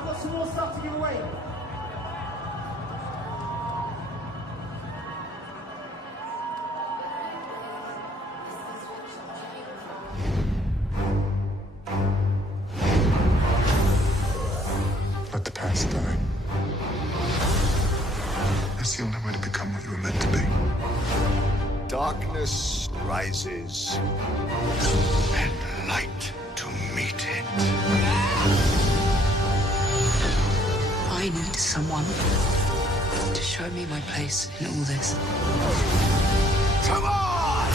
I've got some more stuff to give away. Let the past die. That's the only way to become what you were meant to be. Darkness rises, and light to meet it. I need someone to show me my place in all this. Come on!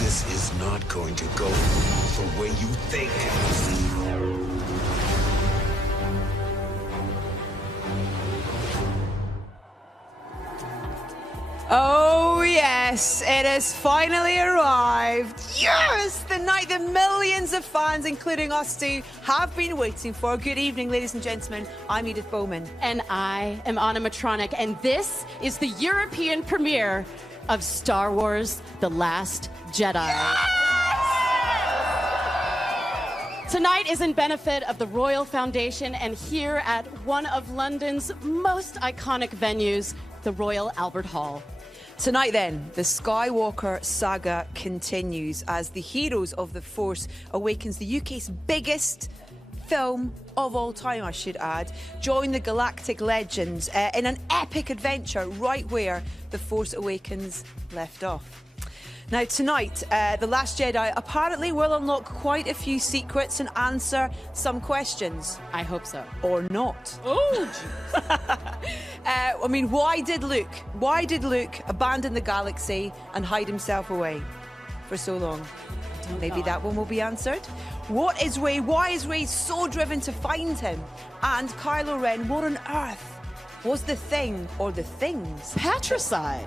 This is not going to go the way you think. Oh, yes, it has finally arrived. Yes, the night that millions of fans, including us two, have been waiting for. Good evening, ladies and gentlemen. I'm Edith Bowman. And I am Anna Matronic, and this is the European premiere of Star Wars: The Last Jedi. Yes! Tonight is in benefit of the Royal Foundation, and here at one of London's most iconic venues, the Royal Albert Hall. Tonight, then, the Skywalker saga continues as the heroes of The Force Awakens, the UK's biggest film of all time, I should add, join the galactic legends in an epic adventure right where The Force Awakens left off. Now, tonight, The Last Jedi apparently will unlock quite a few secrets and answer some questions. I hope so. Or not. Oh, I mean, why did Luke abandon the galaxy and hide himself away for so long? Maybe that one will be answered. What is Rey? Why is Rey so driven to find him? And Kylo Ren, what on earth was the thing or the things? patricide.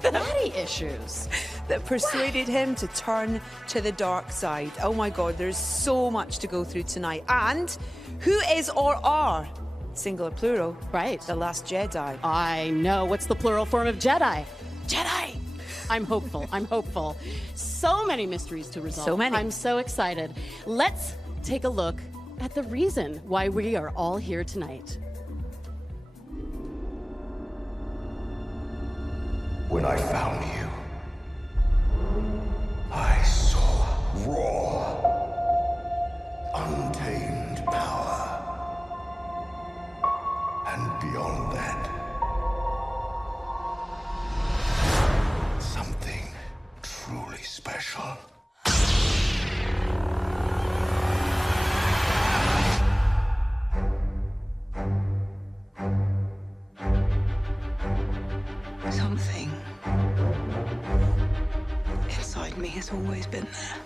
Daddy issues. That persuaded him to turn to the dark side. Oh my God, there's so much to go through tonight. And who is or are, singular plural, Right. the Last Jedi? I know. What's the plural form of Jedi? Jedi. I'm hopeful. I'm hopeful. So many mysteries to resolve. So many. I'm so excited. Let's take a look at the reason why we are all here tonight. When I found you, I saw raw, untamed power. And beyond that, something truly special. Something inside me has always been there.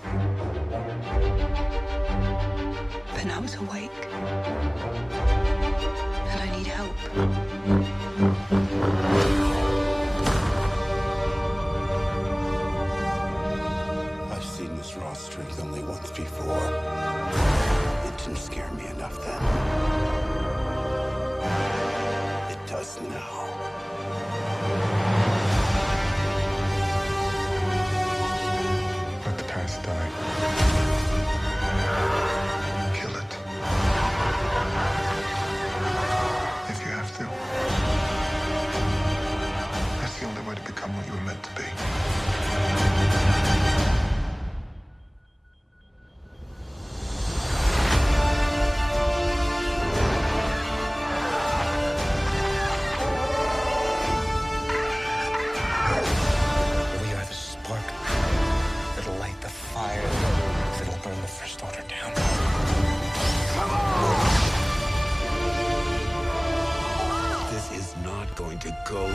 But now it's awake. And I need help. I've seen this raw strength only once before. It didn't scare me enough then. It does now. Let the past die. Kill it. If you have to. That's the only way to become what you were meant to be. We are the spark that'll light the fire that'll burn the First Order down. Come on! This is not going to go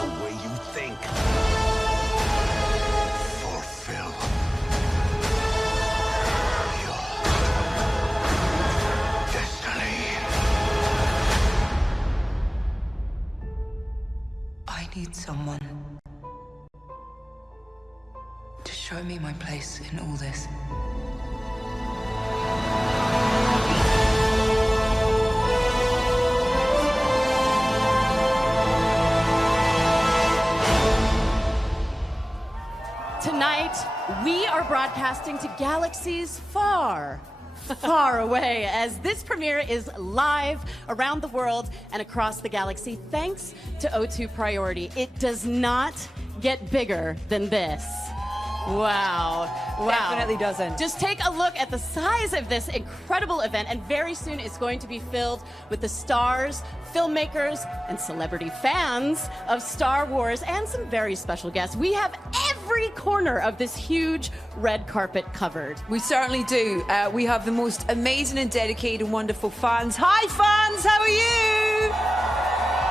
the way you think. Fulfill your destiny. I need someone to show me my place in all this. We are broadcasting to galaxies far, far away as this premiere is live around the world and across the galaxy thanks to O2 Priority. It does not get bigger than this. Wow. Definitely doesn't. Just take a look at the size of this incredible event, and very soon it's going to be filled with the stars, filmmakers, and celebrity fans of Star Wars, and some very special guests. We have every corner of this huge red carpet covered. We certainly do. We have the most amazing and dedicated and wonderful fans. Hi, fans, how are you?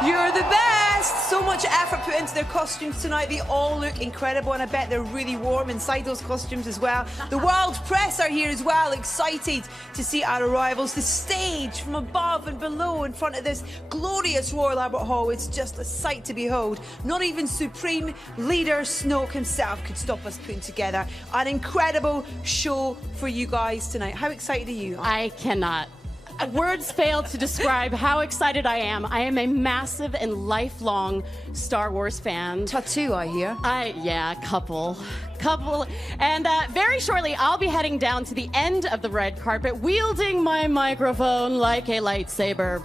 You're the best. So much effort put into their costumes tonight. They all look incredible, and I bet they're really warm inside those costumes as well. The world press are here as well, excited to see our arrivals. The stage from above and below in front of this glorious Royal Albert Hall. It's just a sight to behold. Not even Supreme Leader Snoke himself could stop us putting together an incredible show for you guys tonight. How excited are you? I cannot. Words fail to describe how excited I am. I am a massive and lifelong Star Wars fan. Tattoo, I hear. Yeah, couple. And very shortly, I'll be heading down to the end of the red carpet, wielding my microphone like a lightsaber.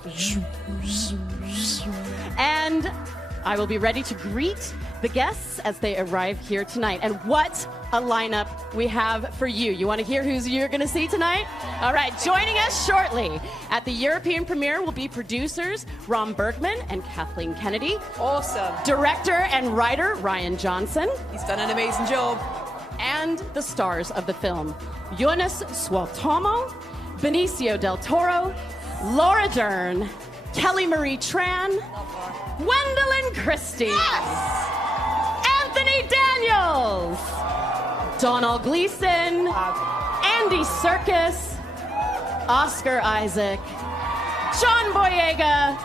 And I will be ready to greet the guests as they arrive here tonight. And what a lineup we have for you. You want to hear who you're going to see tonight? All right, joining us shortly at the European premiere will be producers Ron Bergman and Kathleen Kennedy. Awesome. Director and writer Ryan Johnson. He's done an amazing job. And the stars of the film, Jonas Suotamo, Benicio del Toro, Laura Dern, Kelly Marie Tran, Gwendolyn Christie, Anthony Daniels, Donald Gleason, Andy Serkis, Oscar Isaac, John Boyega,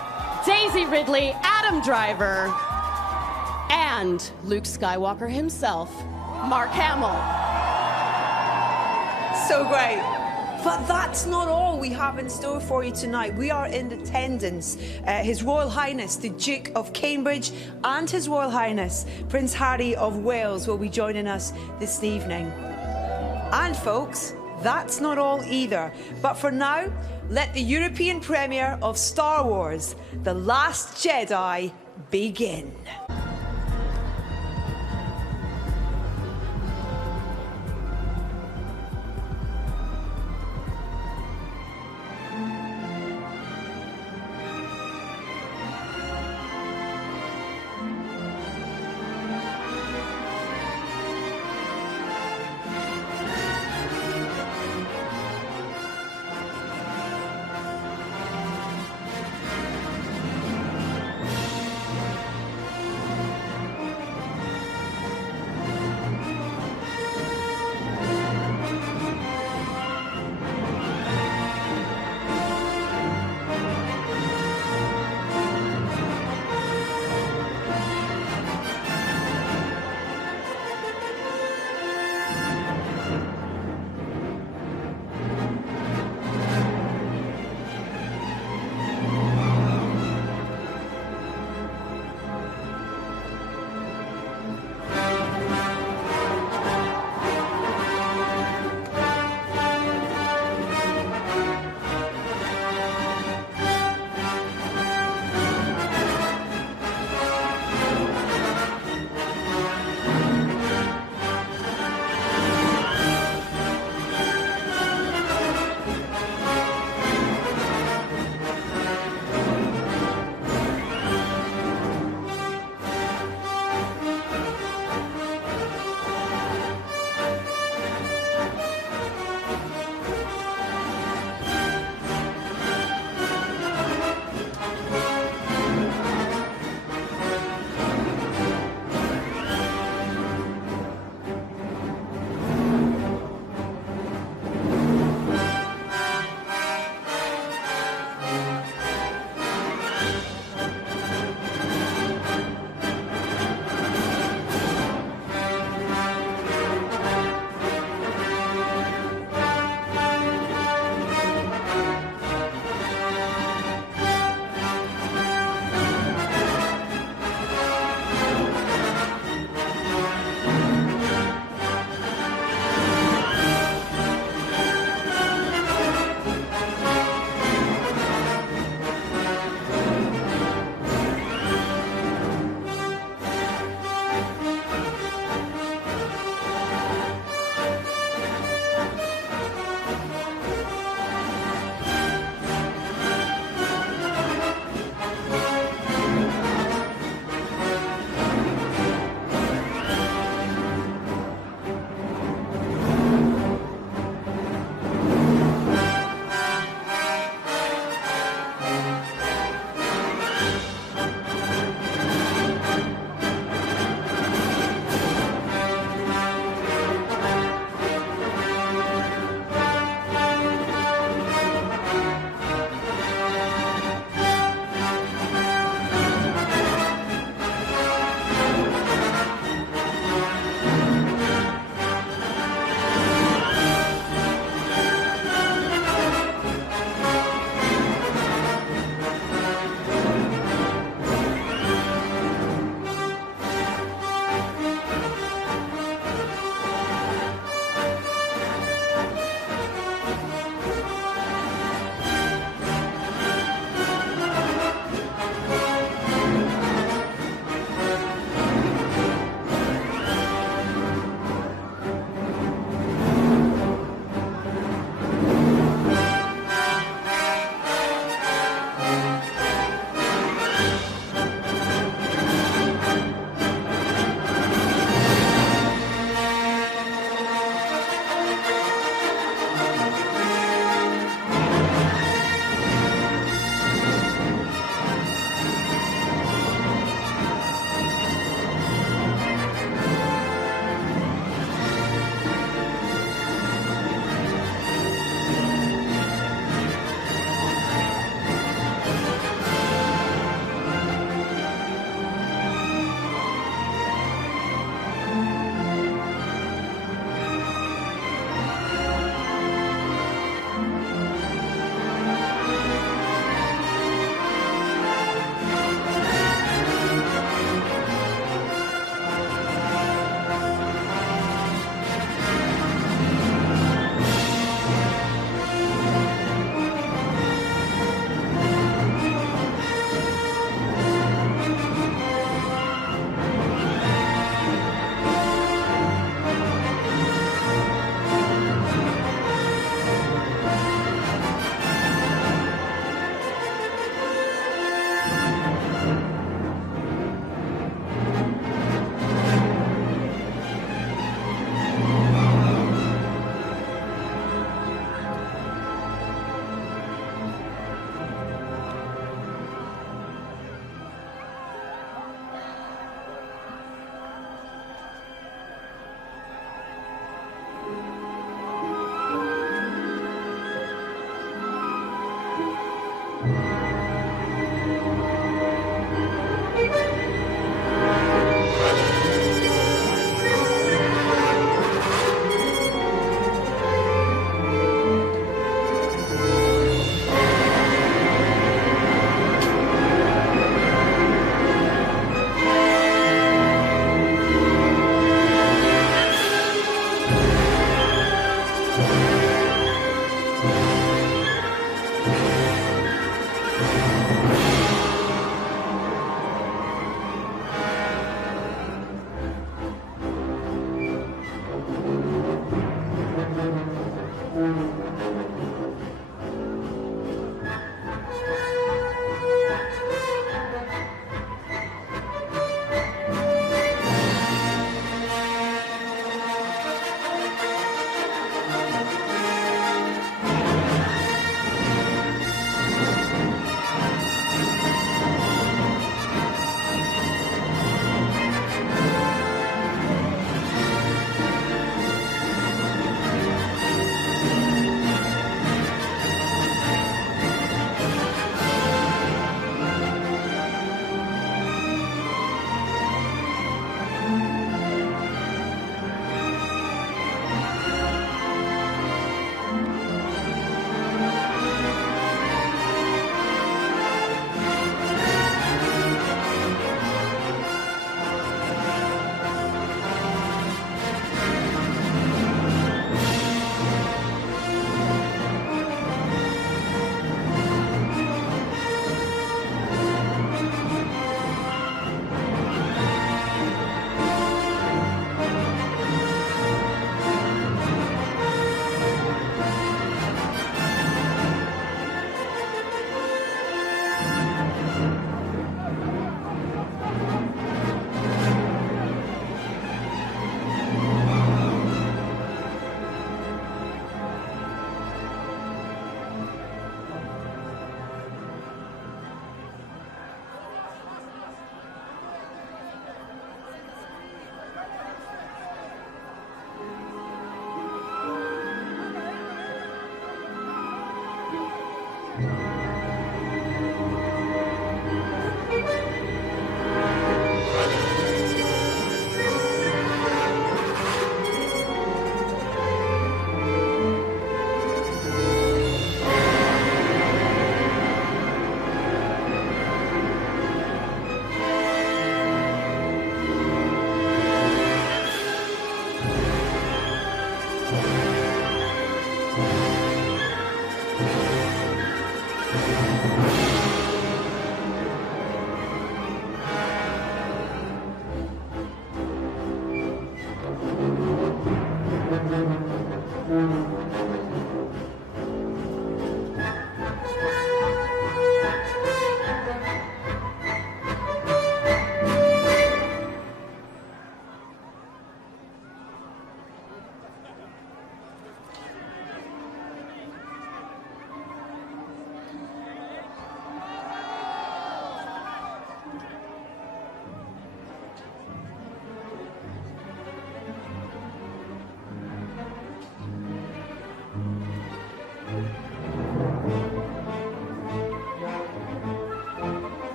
Daisy Ridley, Adam Driver, and Luke Skywalker himself, Mark Hamill. So great. But that's not all we have in store for you tonight. We are in attendance. His Royal Highness, the Duke of Cambridge, and His Royal Highness, Prince Harry of Wales, will be joining us this evening. And folks, that's not all either. But for now, let the European premiere of Star Wars, The Last Jedi, begin.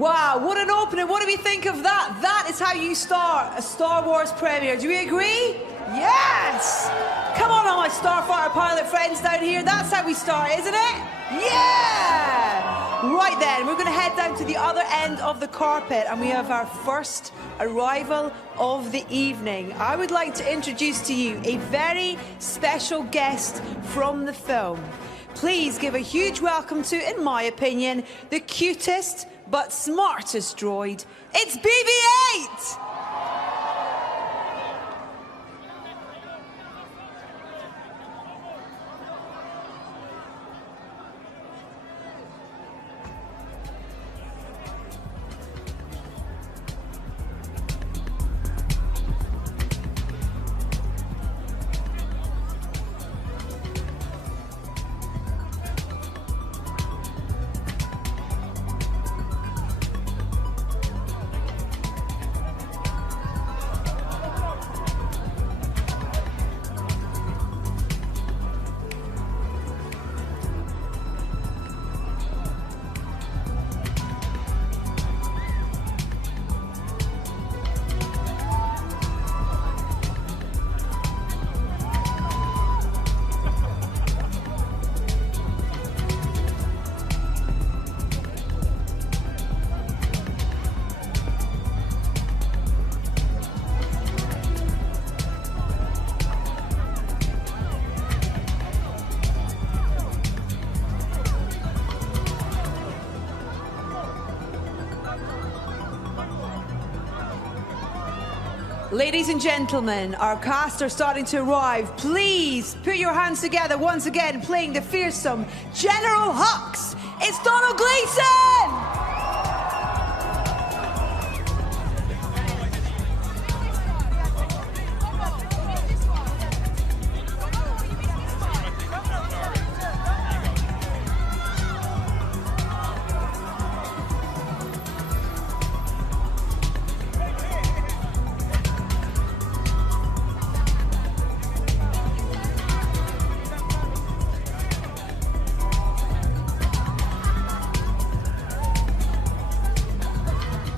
Wow, what an opening. What do we think of that? That is how you start a Star Wars premiere. Do we agree? Yes! Come on, all my Starfighter pilot friends down here. That's how we start, isn't it? Yeah! Right then, we're going to head down to the other end of the carpet and we have our first arrival of the evening. I would like to introduce to you a very special guest from the film. Please give a huge welcome to, in my opinion, the cutest but smartest droid. It's BB-8! Ladies and gentlemen, our cast are starting to arrive. Please put your hands together once again, playing the fearsome General Hux. It's Donald Gleeson!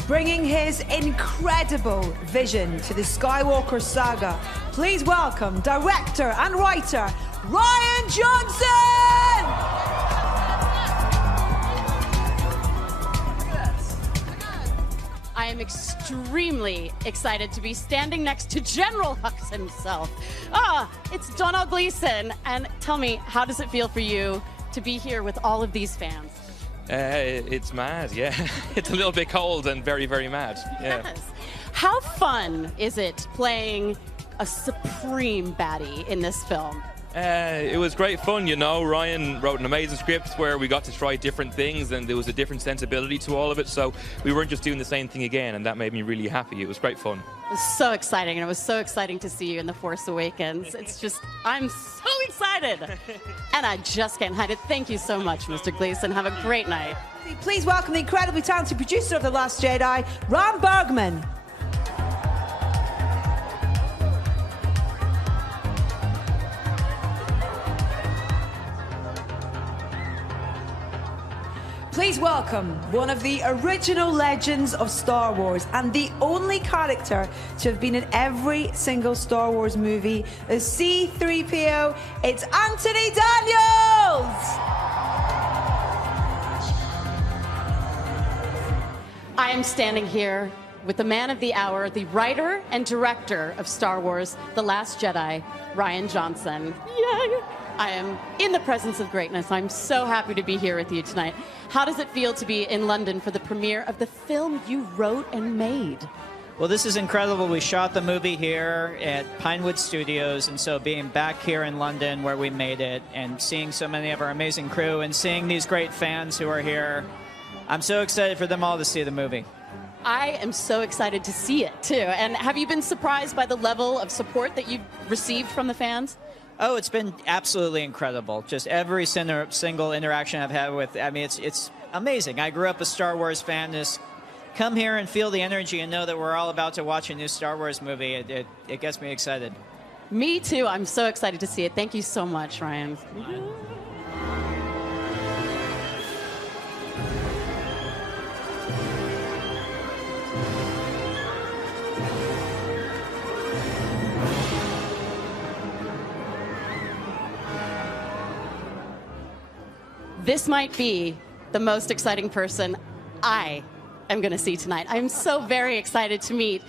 Bringing his incredible vision to the Skywalker saga, please welcome director and writer, Rian Johnson! I am extremely excited to be standing next to General Hux himself. It's Donald Gleeson. And tell me, how does it feel for you to be here with all of these fans? It's mad, yeah. It's a little bit cold and very, very mad. Yeah. Yes. How fun is it playing a supreme baddie in this film? It was great fun, you know. Ryan wrote an amazing script where we got to try different things and there was a different sensibility to all of it, so we weren't just doing the same thing again, and that made me really happy. It was great fun. It was so exciting, and it was so exciting to see you in The Force Awakens. It's just, I'm so excited. And I just can't hide it. Thank you so much, Mr. Gleeson. Have a great night. Please welcome the incredibly talented producer of The Last Jedi, Ram Bergman. Please welcome one of the original legends of Star Wars and the only character to have been in every single Star Wars movie as C-3PO. It's Anthony Daniels! I am standing here with the man of the hour, the writer and director of Star Wars, The Last Jedi, Rian Johnson. Yay! I am in the presence of greatness. I'm so happy to be here with you tonight. How does it feel to be in London for the premiere of the film you wrote and made? Well, this is incredible. We shot the movie here at Pinewood Studios, and so being back here in London where we made it and seeing so many of our amazing crew and seeing these great fans who are here, I'm so excited for them all to see the movie. I am so excited to see it, too. And have you been surprised by the level of support that you've received from the fans? Oh, it's been absolutely incredible. Just every single interaction I've had with, I mean, it's amazing. I grew up a Star Wars fan. Just come here and feel the energy and know that we're all about to watch a new Star Wars movie. It gets me excited. Me too. I'm so excited to see it. Thank you so much, Ryan. this might be the most exciting person I am going to see tonight. I'm so very excited to meet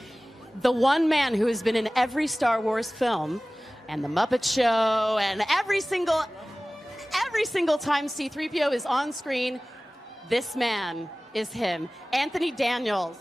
the one man who has been in every Star Wars film and The Muppet Show, and every single time C-3PO is on screen, this man is him. Anthony Daniels.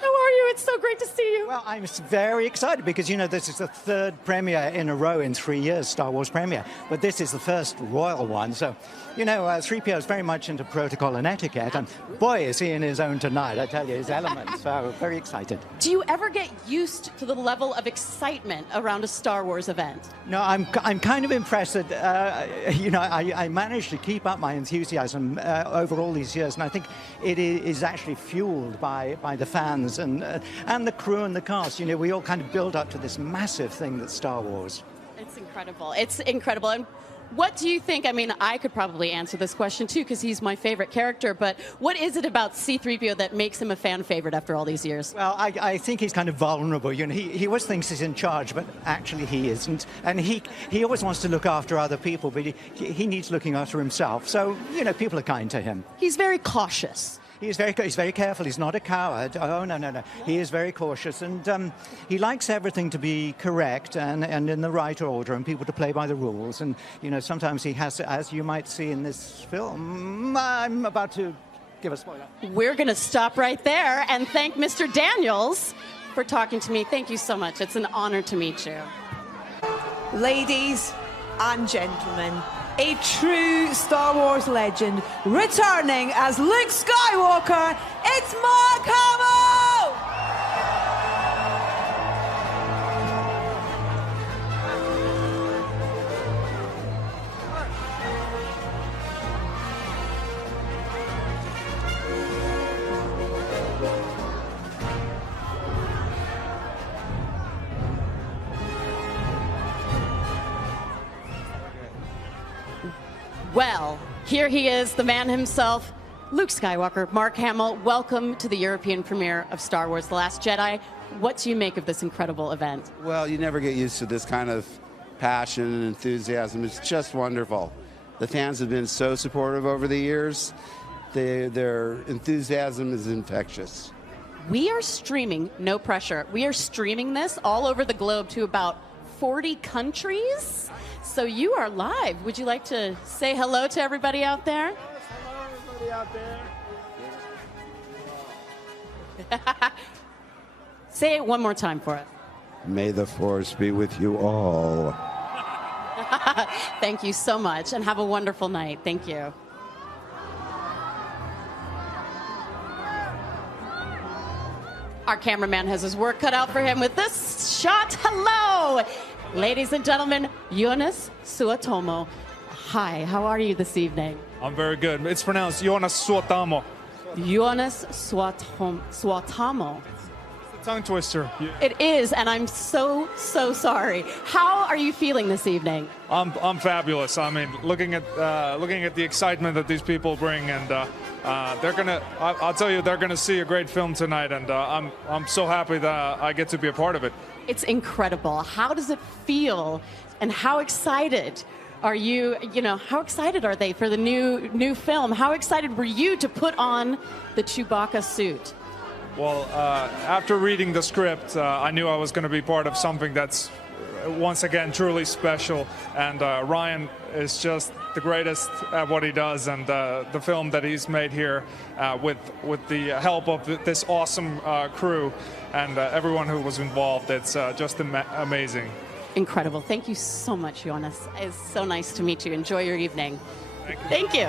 How are you? It's so great to see you. Well, I'm very excited because, you know, this is the third premiere in a row in 3 years, Star Wars premiere. But this is the first royal one. So, you know, 3PO is very much into protocol and etiquette. And boy, is he in his own tonight, I tell you, his element. So, very excited. Do you ever get used to the level of excitement around a Star Wars event? No, I'm kind of impressed that, you know, I managed to keep up my enthusiasm over all these years. And I think it is actually fueled by the fans and the crew and the cast. You know, we all kind of build up to this massive thing that's Star Wars. It's incredible. It's incredible. And what do you think? I mean, I could probably answer this question too because he's my favorite character, but what is it about C-3PO that makes him a fan favorite after all these years? Well, I think he's kind of vulnerable. You know, he always thinks he's in charge, but actually he isn't. And he always wants to look after other people, but he needs looking after himself. So, you know, people are kind to him. He's very cautious. He's very careful. He's not a coward. Oh, no. He is very cautious. And he likes everything to be correct and in the right order and people to play by the rules. And, you know, sometimes he has to, as you might see in this film, I'm about to give a spoiler. We're going to stop right there and thank Mr. Daniels for talking to me. Thank you so much. It's an honor to meet you. Ladies and gentlemen, a true Star Wars legend, returning as Luke Skywalker, it's Mark Hamill! Well, here he is, the man himself, Luke Skywalker. Mark Hamill, welcome to the European premiere of Star Wars: The Last Jedi. What do you make of this incredible event? Well, you never get used to this kind of passion and enthusiasm. It's just wonderful. The fans have been so supportive over the years. Their enthusiasm is infectious. We are streaming, no pressure, we are streaming this all over the globe to about 40 countries. So you are live. Would you like to say hello to everybody out there? Hello, everybody out there. Say it one more time for us. May the Force be with you all. Thank you so much, and have a wonderful night. Thank you. Our cameraman has his work cut out for him with this shot. Hello! Ladies and gentlemen, Jonas Suotomo. Hi, how are you this evening? I'm very good. It's pronounced Jonas Suotamo. Jonas Suotamo. It's a tongue twister. It is, and I'm so sorry. How are you feeling this evening? I'm fabulous. I mean, looking at the excitement that these people bring, and they're gonna. I'll tell you, they're gonna see a great film tonight, and I'm so happy that I get to be a part of it. It's incredible. How does it feel, and how excited are you? You know, how excited are they for the new film? How excited were you to put on the Chewbacca suit? Well, after reading the script, I knew I was going to be part of something that's once again truly special, and Ryan is just the greatest at what he does, and the film that he's made here with the help of this awesome crew and everyone who was involved, it's just amazing. Incredible. Thank you so much, Jonas. It's so nice to meet you. Enjoy your evening. Thank you.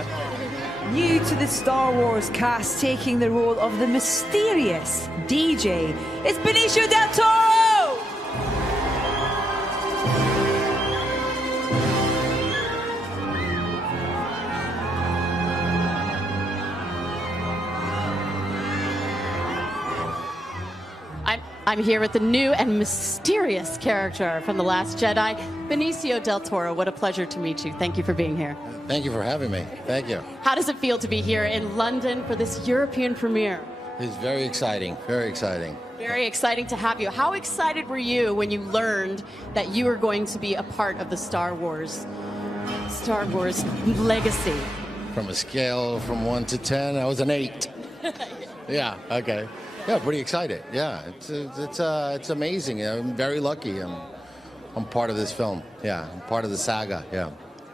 New to the Star Wars cast, taking the role of the mysterious DJ, it's Benicio del Toro! I'm here with the new and mysterious character from The Last Jedi, Benicio del Toro. What a pleasure to meet you. Thank you for being here. Thank you for having me. Thank you. How does it feel to be here in London for this European premiere? It's very exciting, very exciting. Very exciting to have you. How excited were you when you learned that you were going to be a part of the Star Wars legacy? From a scale from 1 to 10, I was an 8. Yeah, okay. Yeah, pretty excited. Yeah, it's amazing. I'm very lucky. I'm part of this film. Yeah, I'm part of the saga. Yeah.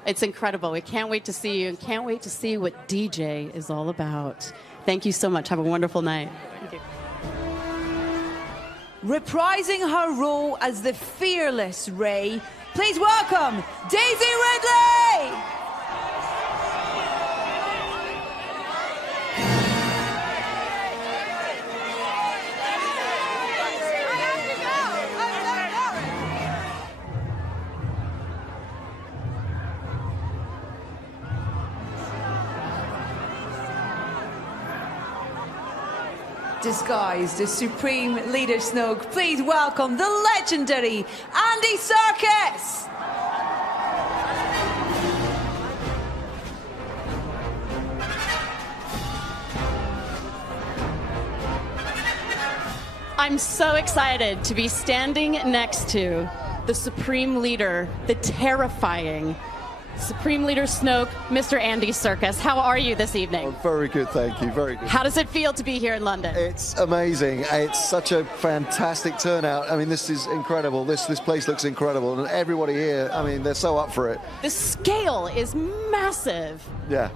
It's incredible. We can't wait to see you and can't wait to see what DJ is all about. Thank you so much. Have a wonderful night. Thank you. Reprising her role as the fearless Rey, please welcome Daisy Ridley! Disguised as Supreme Leader Snoke, please welcome the legendary Andy Serkis! I'm so excited to be standing next to the Supreme Leader, the terrifying Supreme Leader Snoke, Mr. Andy Serkis. How are you this evening? Oh, very good, thank you. Very good. How does it feel to be here in London? It's amazing. It's such a fantastic turnout. I mean, this is incredible. This place looks incredible, and everybody here, I mean, they're so up for it. The scale is massive. Yeah.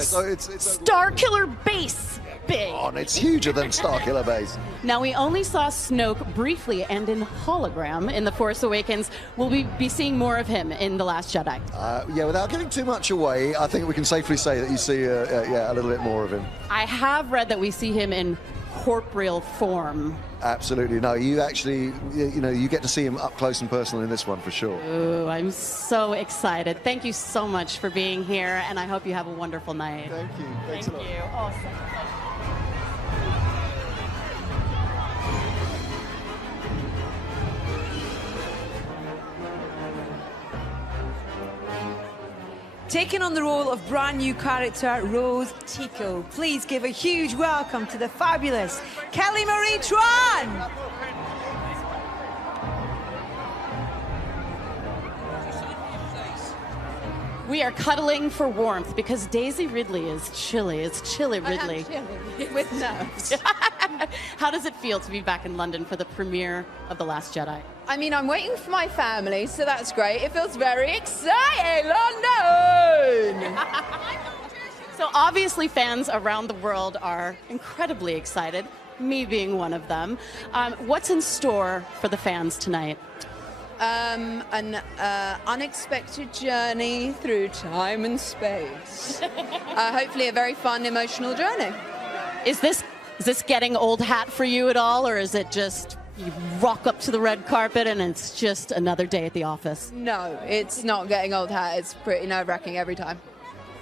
So it's Starkiller Base. Big. Oh, and it's huger than Starkiller Base. Now, we only saw Snoke briefly and in hologram in The Force Awakens. Will we be seeing more of him in The Last Jedi? Yeah, without giving too much away, I think we can safely say that you see a little bit more of him. I have read that we see him in corporeal form. Absolutely. No, you actually, you get to see him up close and personal in this one for sure. Ooh, I'm so excited. Thank you so much for being here, and I hope you have a wonderful night. Thank you. Thanks a lot. Thank you. Awesome. Taking on the role of brand new character Rose Tico, please give a huge welcome to the fabulous Kelly Marie Tran. We are cuddling for warmth because Daisy Ridley is chilly. It's chilly Ridley. With nerves. How does it feel to be back in London for the premiere of The Last Jedi? I mean, I'm waiting for my family, so that's great. It feels very exciting, London! So obviously fans around the world are incredibly excited, me being one of them. What's in store for the fans tonight? An unexpected journey through time and space. Hopefully a very fun, emotional journey. Is this getting old hat for you at all, or is it just you rock up to the red carpet and it's just another day at the office? No, it's not getting old hat. It's pretty nerve-wracking every time.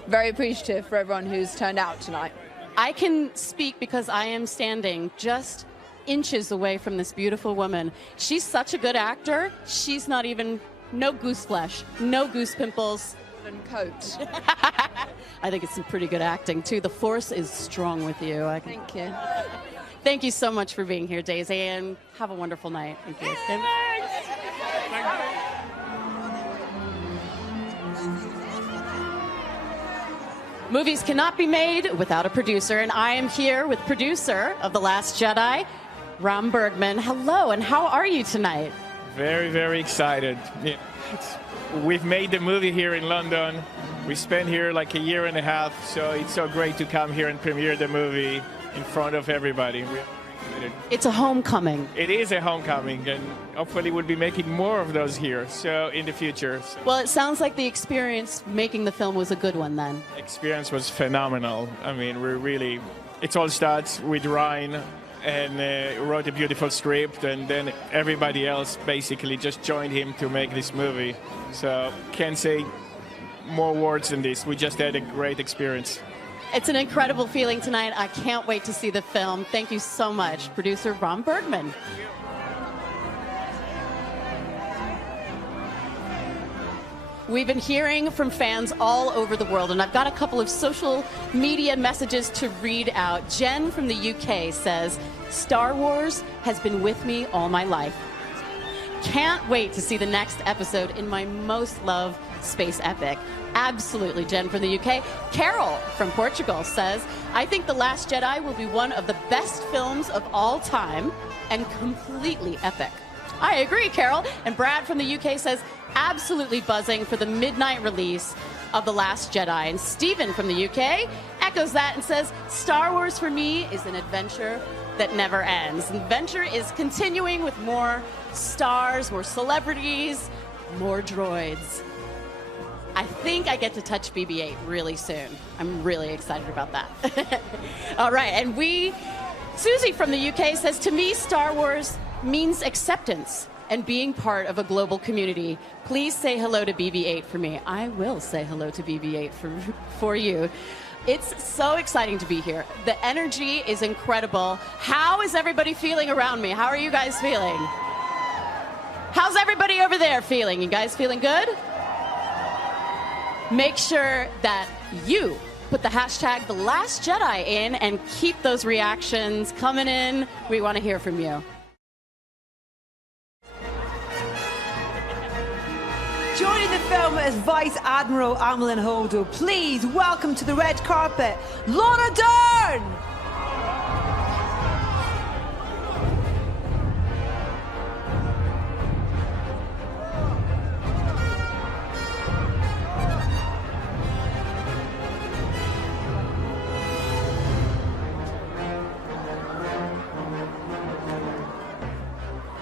Very appreciative for everyone who's turned out tonight. I can speak because I am standing just inches away from this beautiful woman. She's such a good actor. She's not even, no goose flesh, no goose pimples. And coat. I think it's some pretty good acting too. The Force is strong with you. Thank you. Thank you so much for being here, Daisy, and have a wonderful night. Thank you. Movies cannot be made without a producer, and I am here with producer of The Last Jedi, Ram Bergman. Hello, and how are you tonight? Very, very excited. We've made the movie here in London. We spent here like a year and a half, so it's so great to come here and premiere the movie in front of everybody. We're very excited. It's a homecoming. It is a homecoming, and hopefully we'll be making more of those here, so in the future. So Well, it sounds like the experience making the film was a good one then. the experience was phenomenal. I mean, it all starts with Ryan, and wrote a beautiful script, and then everybody else basically just joined him to make this movie. So can't say more words than this. We just had a great experience. It's an incredible feeling tonight. I can't wait to see the film. Thank you so much, producer Ram Bergman. We've been hearing from fans all over the world, and I've got a couple of social media messages to read out. Jen from the UK says, Star Wars has been with me all my life. Can't wait to see the next episode in my most loved space epic. Absolutely. Jen from the UK. Carol from Portugal says, I think The Last Jedi will be one of the best films of all time and completely epic. I agree, Carol. And Brad from the UK says, absolutely buzzing for the midnight release of The Last Jedi. And Stephen from the UK echoes that and says, Star Wars for me is an adventure that never ends. And adventure is continuing with more stars, more celebrities, more droids. I think I get to touch BB-8 really soon. I'm really excited about that. All right, and Susie from the UK says, to me, Star Wars means acceptance and being part of a global community. Please say hello to BB-8 for me. I will say hello to BB-8 for you. It's so exciting to be here. The energy is incredible. How is everybody feeling around me? How are you guys feeling? How's everybody over there feeling? You guys feeling good? Make sure that you put the hashtag #TheLastJedi in and keep those reactions coming in. We want to hear from you. Joining the film as Vice Admiral Amilyn Holdo, please welcome to the red carpet, Laura Dern!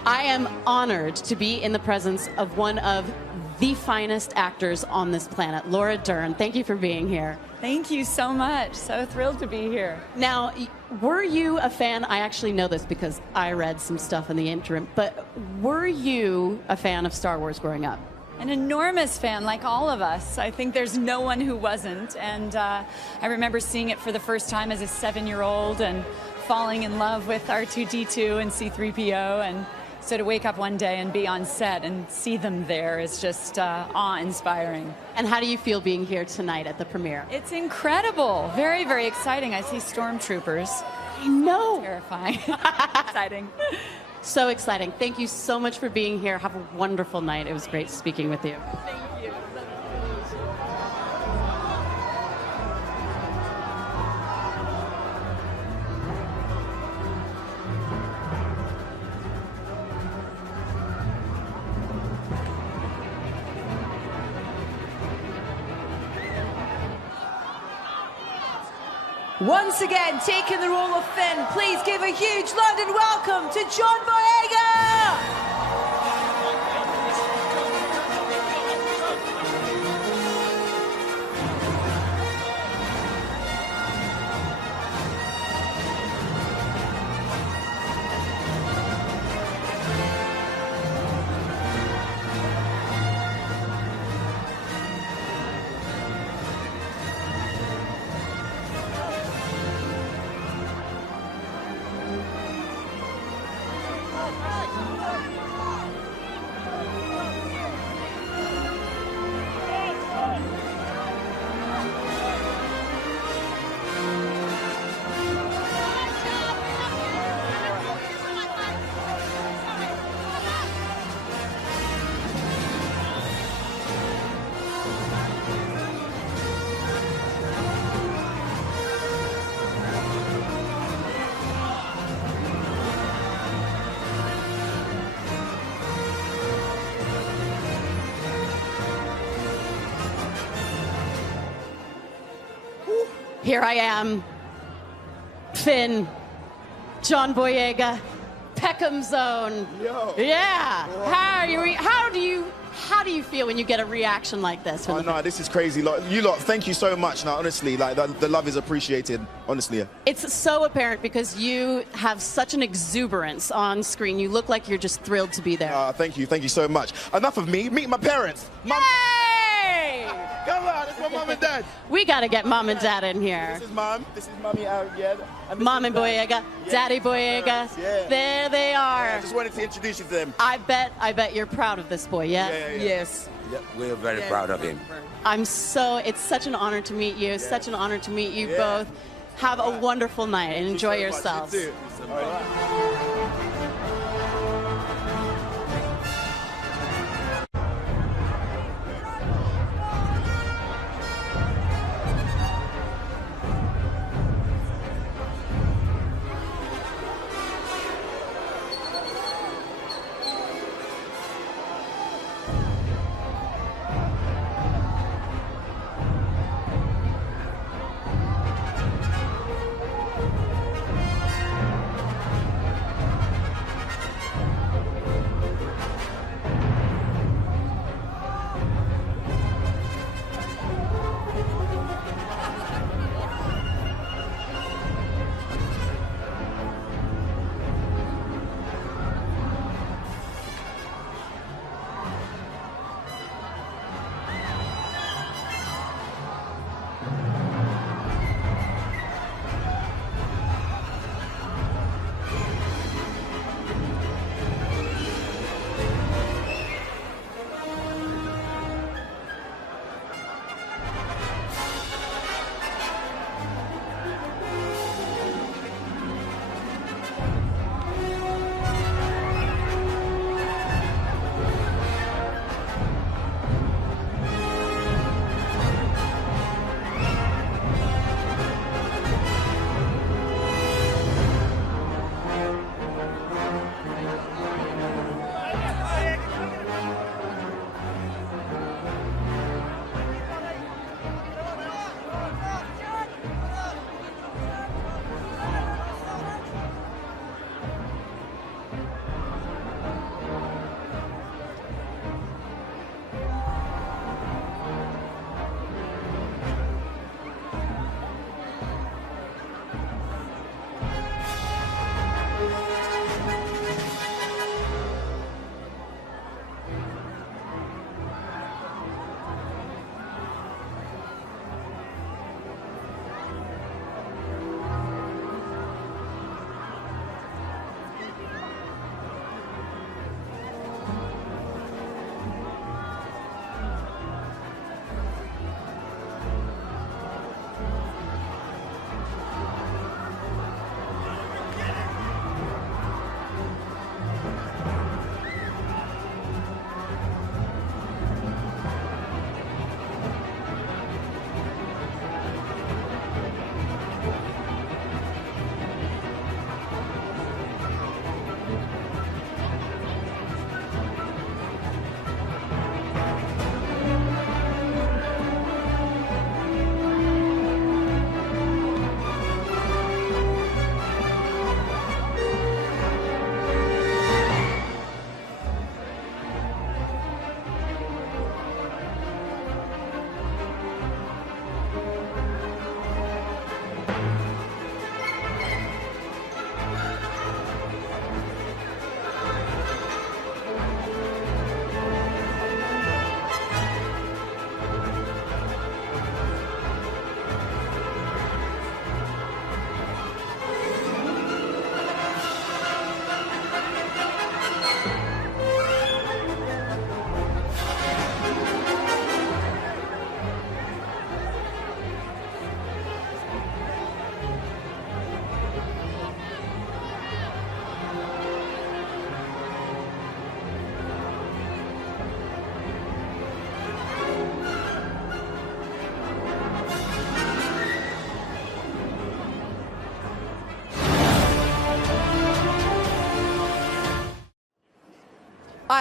I am honored to be in the presence of one of the finest actors on this planet, Laura Dern. Thank you for being here. Thank you so much. So thrilled to be here. Now, were you a fan? I actually know this because I read some stuff in the interim, but were you a fan of Star Wars growing up? An enormous fan, like all of us. I think there's no one who wasn't. And I remember seeing it for the first time as a 7-year-old and falling in love with R2-D2 and C-3PO. And so to wake up one day and be on set and see them there is just awe-inspiring. And how do you feel being here tonight at the premiere? It's incredible. Very, very exciting. I see stormtroopers. I know. Terrifying. Exciting. So exciting. Thank you so much for being here. Have a wonderful night. It was great speaking with you. Thank you. Once again, taking the role of Finn, please give a huge London welcome to John Boyega! Here I am, Finn, John Boyega, Peckham Zone. Yo. Yeah. How do you feel when you get a reaction like this? Oh no, this is crazy. Like, you lot, thank you so much. Now, honestly, like the love is appreciated. Honestly. It's so apparent because you have such an exuberance on screen. You look like you're just thrilled to be there. Thank you so much. Enough of me. Meet my parents. Yay! Come on, it's my mom and dad. We got to get mom and dad in here. This is mom. This is mommy Ariel. Mom and Boyega, yeah, Daddy Boyega. Yeah. There they are. Yeah, I just wanted to introduce you to them. I bet you're proud of this boy, yes? Yeah. Yes. Yeah, we're very proud of him. It's such an honor to meet you. Such an honor to meet you both. Have a wonderful night and enjoy yourselves. You too.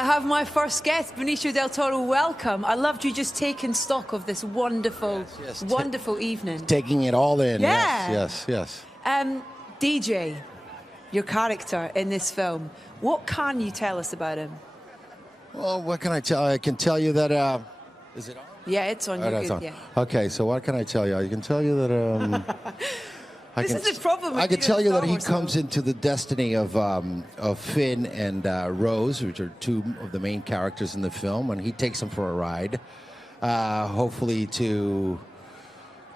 I have my first guest, Benicio del Toro. Welcome. I loved you just taking stock of this wonderful, wonderful evening. Taking it all in. Yeah. Yes. DJ, your character in this film, what can you tell us about him? Well, what can I tell? I can tell you that. Is it on? Yeah, it's on. It's on. Yeah. Okay, so what can I tell you? I can tell you that. This is the problem. I can with tell you that he Star Wars comes into the destiny of Finn and Rose, which are two of the main characters in the film, and he takes them for a ride, hopefully to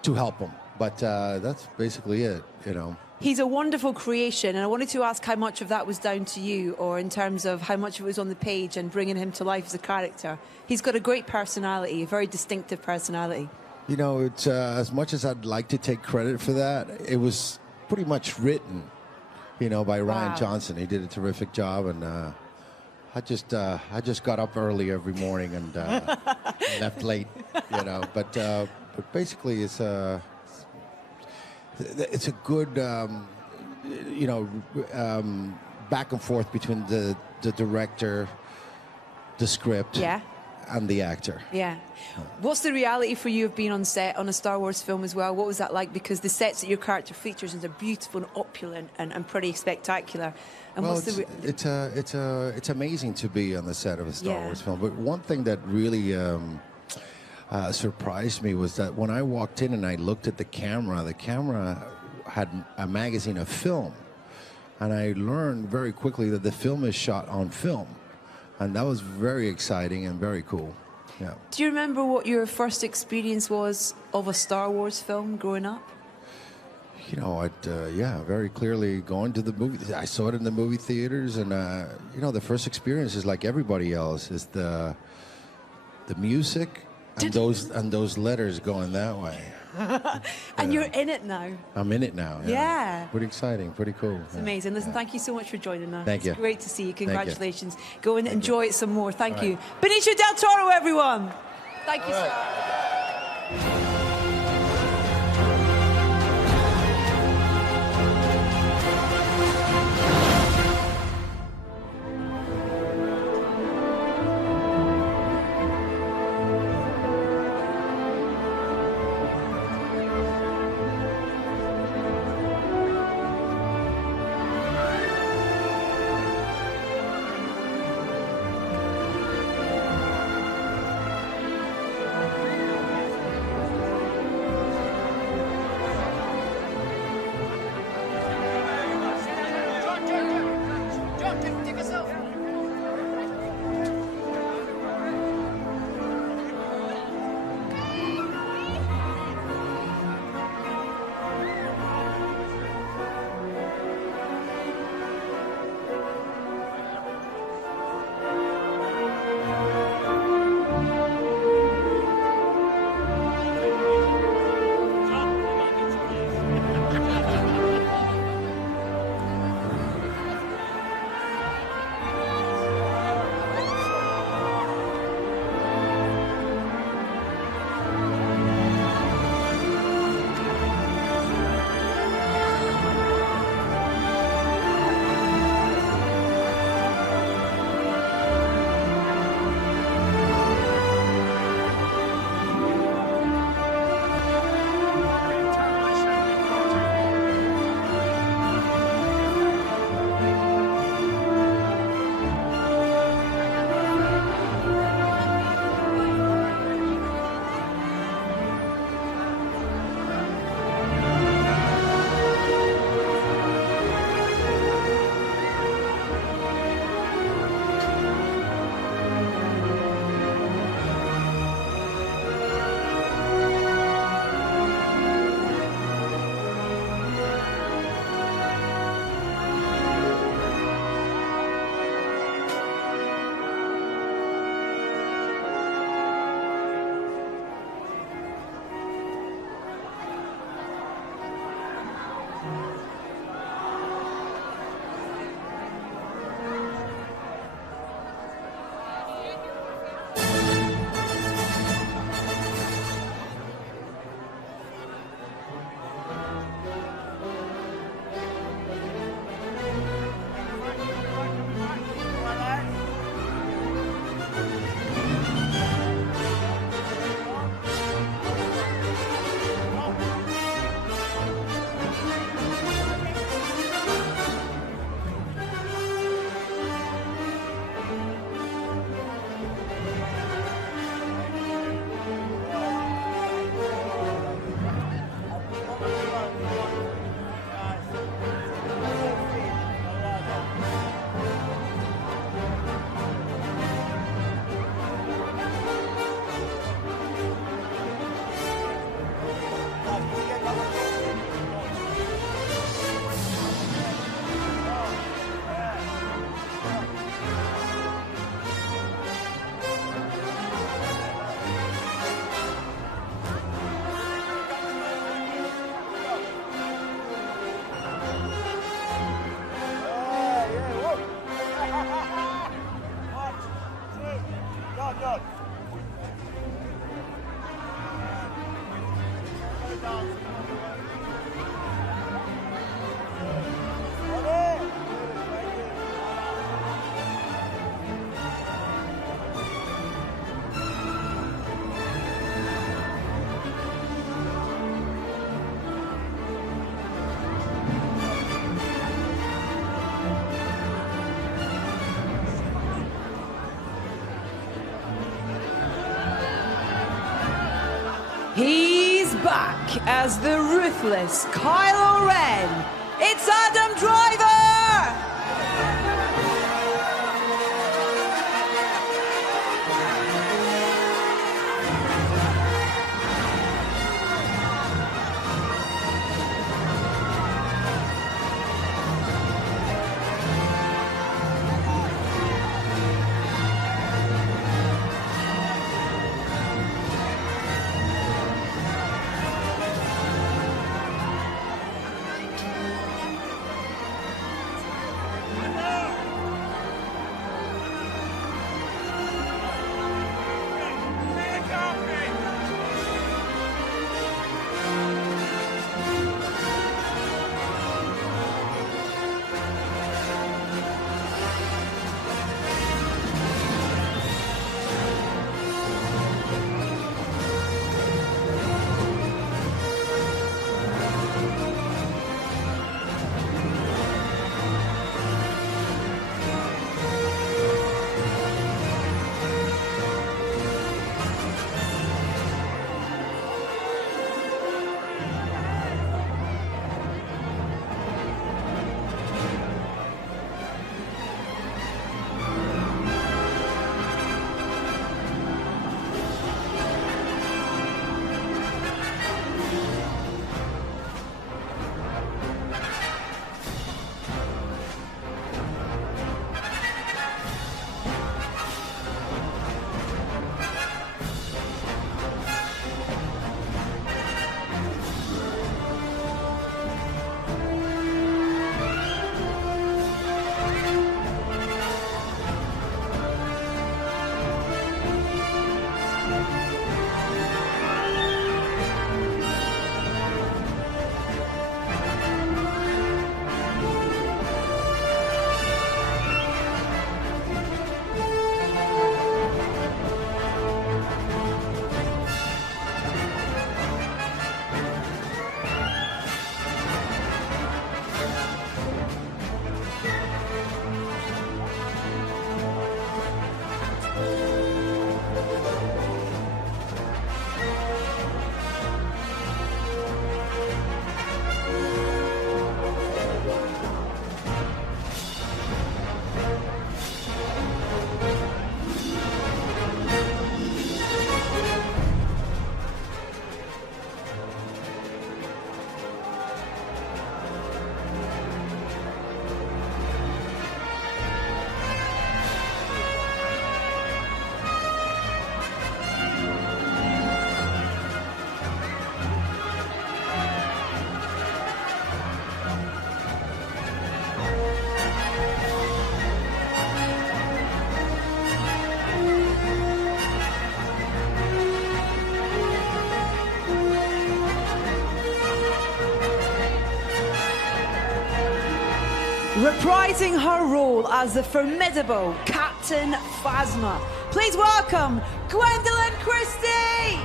help them. But that's basically it, you know. He's a wonderful creation, and I wanted to ask how much of that was down to you, or in terms of how much of it was on the page and bringing him to life as a character. He's got a great personality, a very distinctive personality. You know, it's as much as I'd like to take credit for that, it was pretty much written, you know, by Ryan Johnson. He did a terrific job, and I just got up early every morning and left late, you know. But basically, it's a good, you know, back and forth between the director, the script. Yeah. And the actor. Yeah. What's the reality for you of being on set on a Star Wars film as well? What was that like? Because the sets that your character features are beautiful and opulent and pretty spectacular. And well, what's it's amazing to be on the set of a Star Wars film. But one thing that really surprised me was that when I walked in and I looked at the camera had a magazine of film, and I learned very quickly that the film is shot on film. And that was very exciting and very cool. Yeah. Do you remember what your first experience was of a Star Wars film growing up? You know, yeah, very clearly going to the movie. I saw it in the movie theaters, and you know, the first experience is like everybody else. Is the music and those letters going that way. And you're in it now. I'm in it now. Yeah. Pretty exciting, pretty cool. It's amazing. Listen, thank you so much for joining us. Thank you. It's great to see you. Thank you. Congratulations. Go and enjoy it some more. Thank All you. right. Benicio del Toro, everyone. Thank you so much. back as the ruthless Kylo Ren. It's Adam Driver! Reprising her role as the formidable Captain Phasma, please welcome Gwendolyn Christie!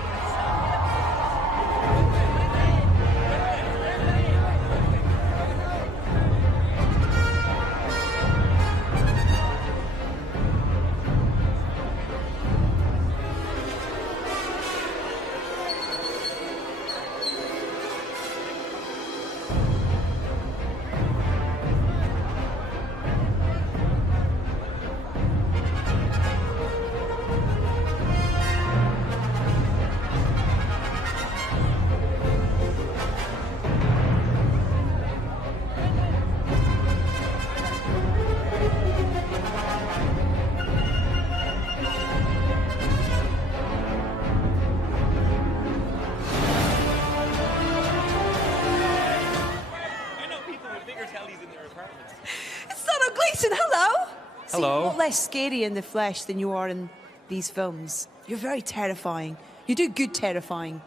Hello. Hello. So you're not less scary in the flesh than you are in these films. You're very terrifying. You do good terrifying.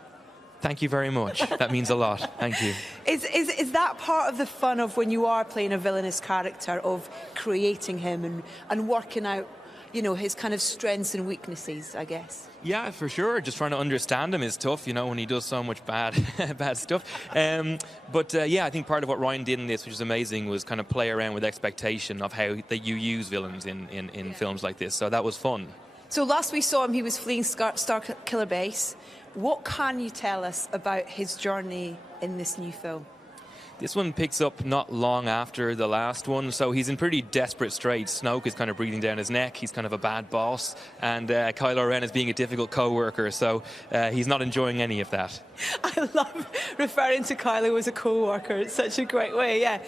Thank you very much. That means a lot. Thank you. Is that part of the fun of when you are playing a villainous character, of creating him and working out, you know, his kind of strengths and weaknesses, I guess? Yeah, for sure. Just trying to understand him is tough, you know, when he does so much bad stuff. But yeah, I think part of what Ryan did in this, which is amazing, was kind of play around with expectation of how that you use villains in films like this. So that was fun. So last we saw him, he was fleeing Star Killer Base. what can you tell us about his journey in this new film? This one picks up not long after the last one, so he's in pretty desperate straits. Snoke is kind of breathing down his neck. He's kind of a bad boss, and Kylo Ren is being a difficult co-worker, so he's not enjoying any of that. I love referring to Kylo as a co-worker. It's such a great way, yeah.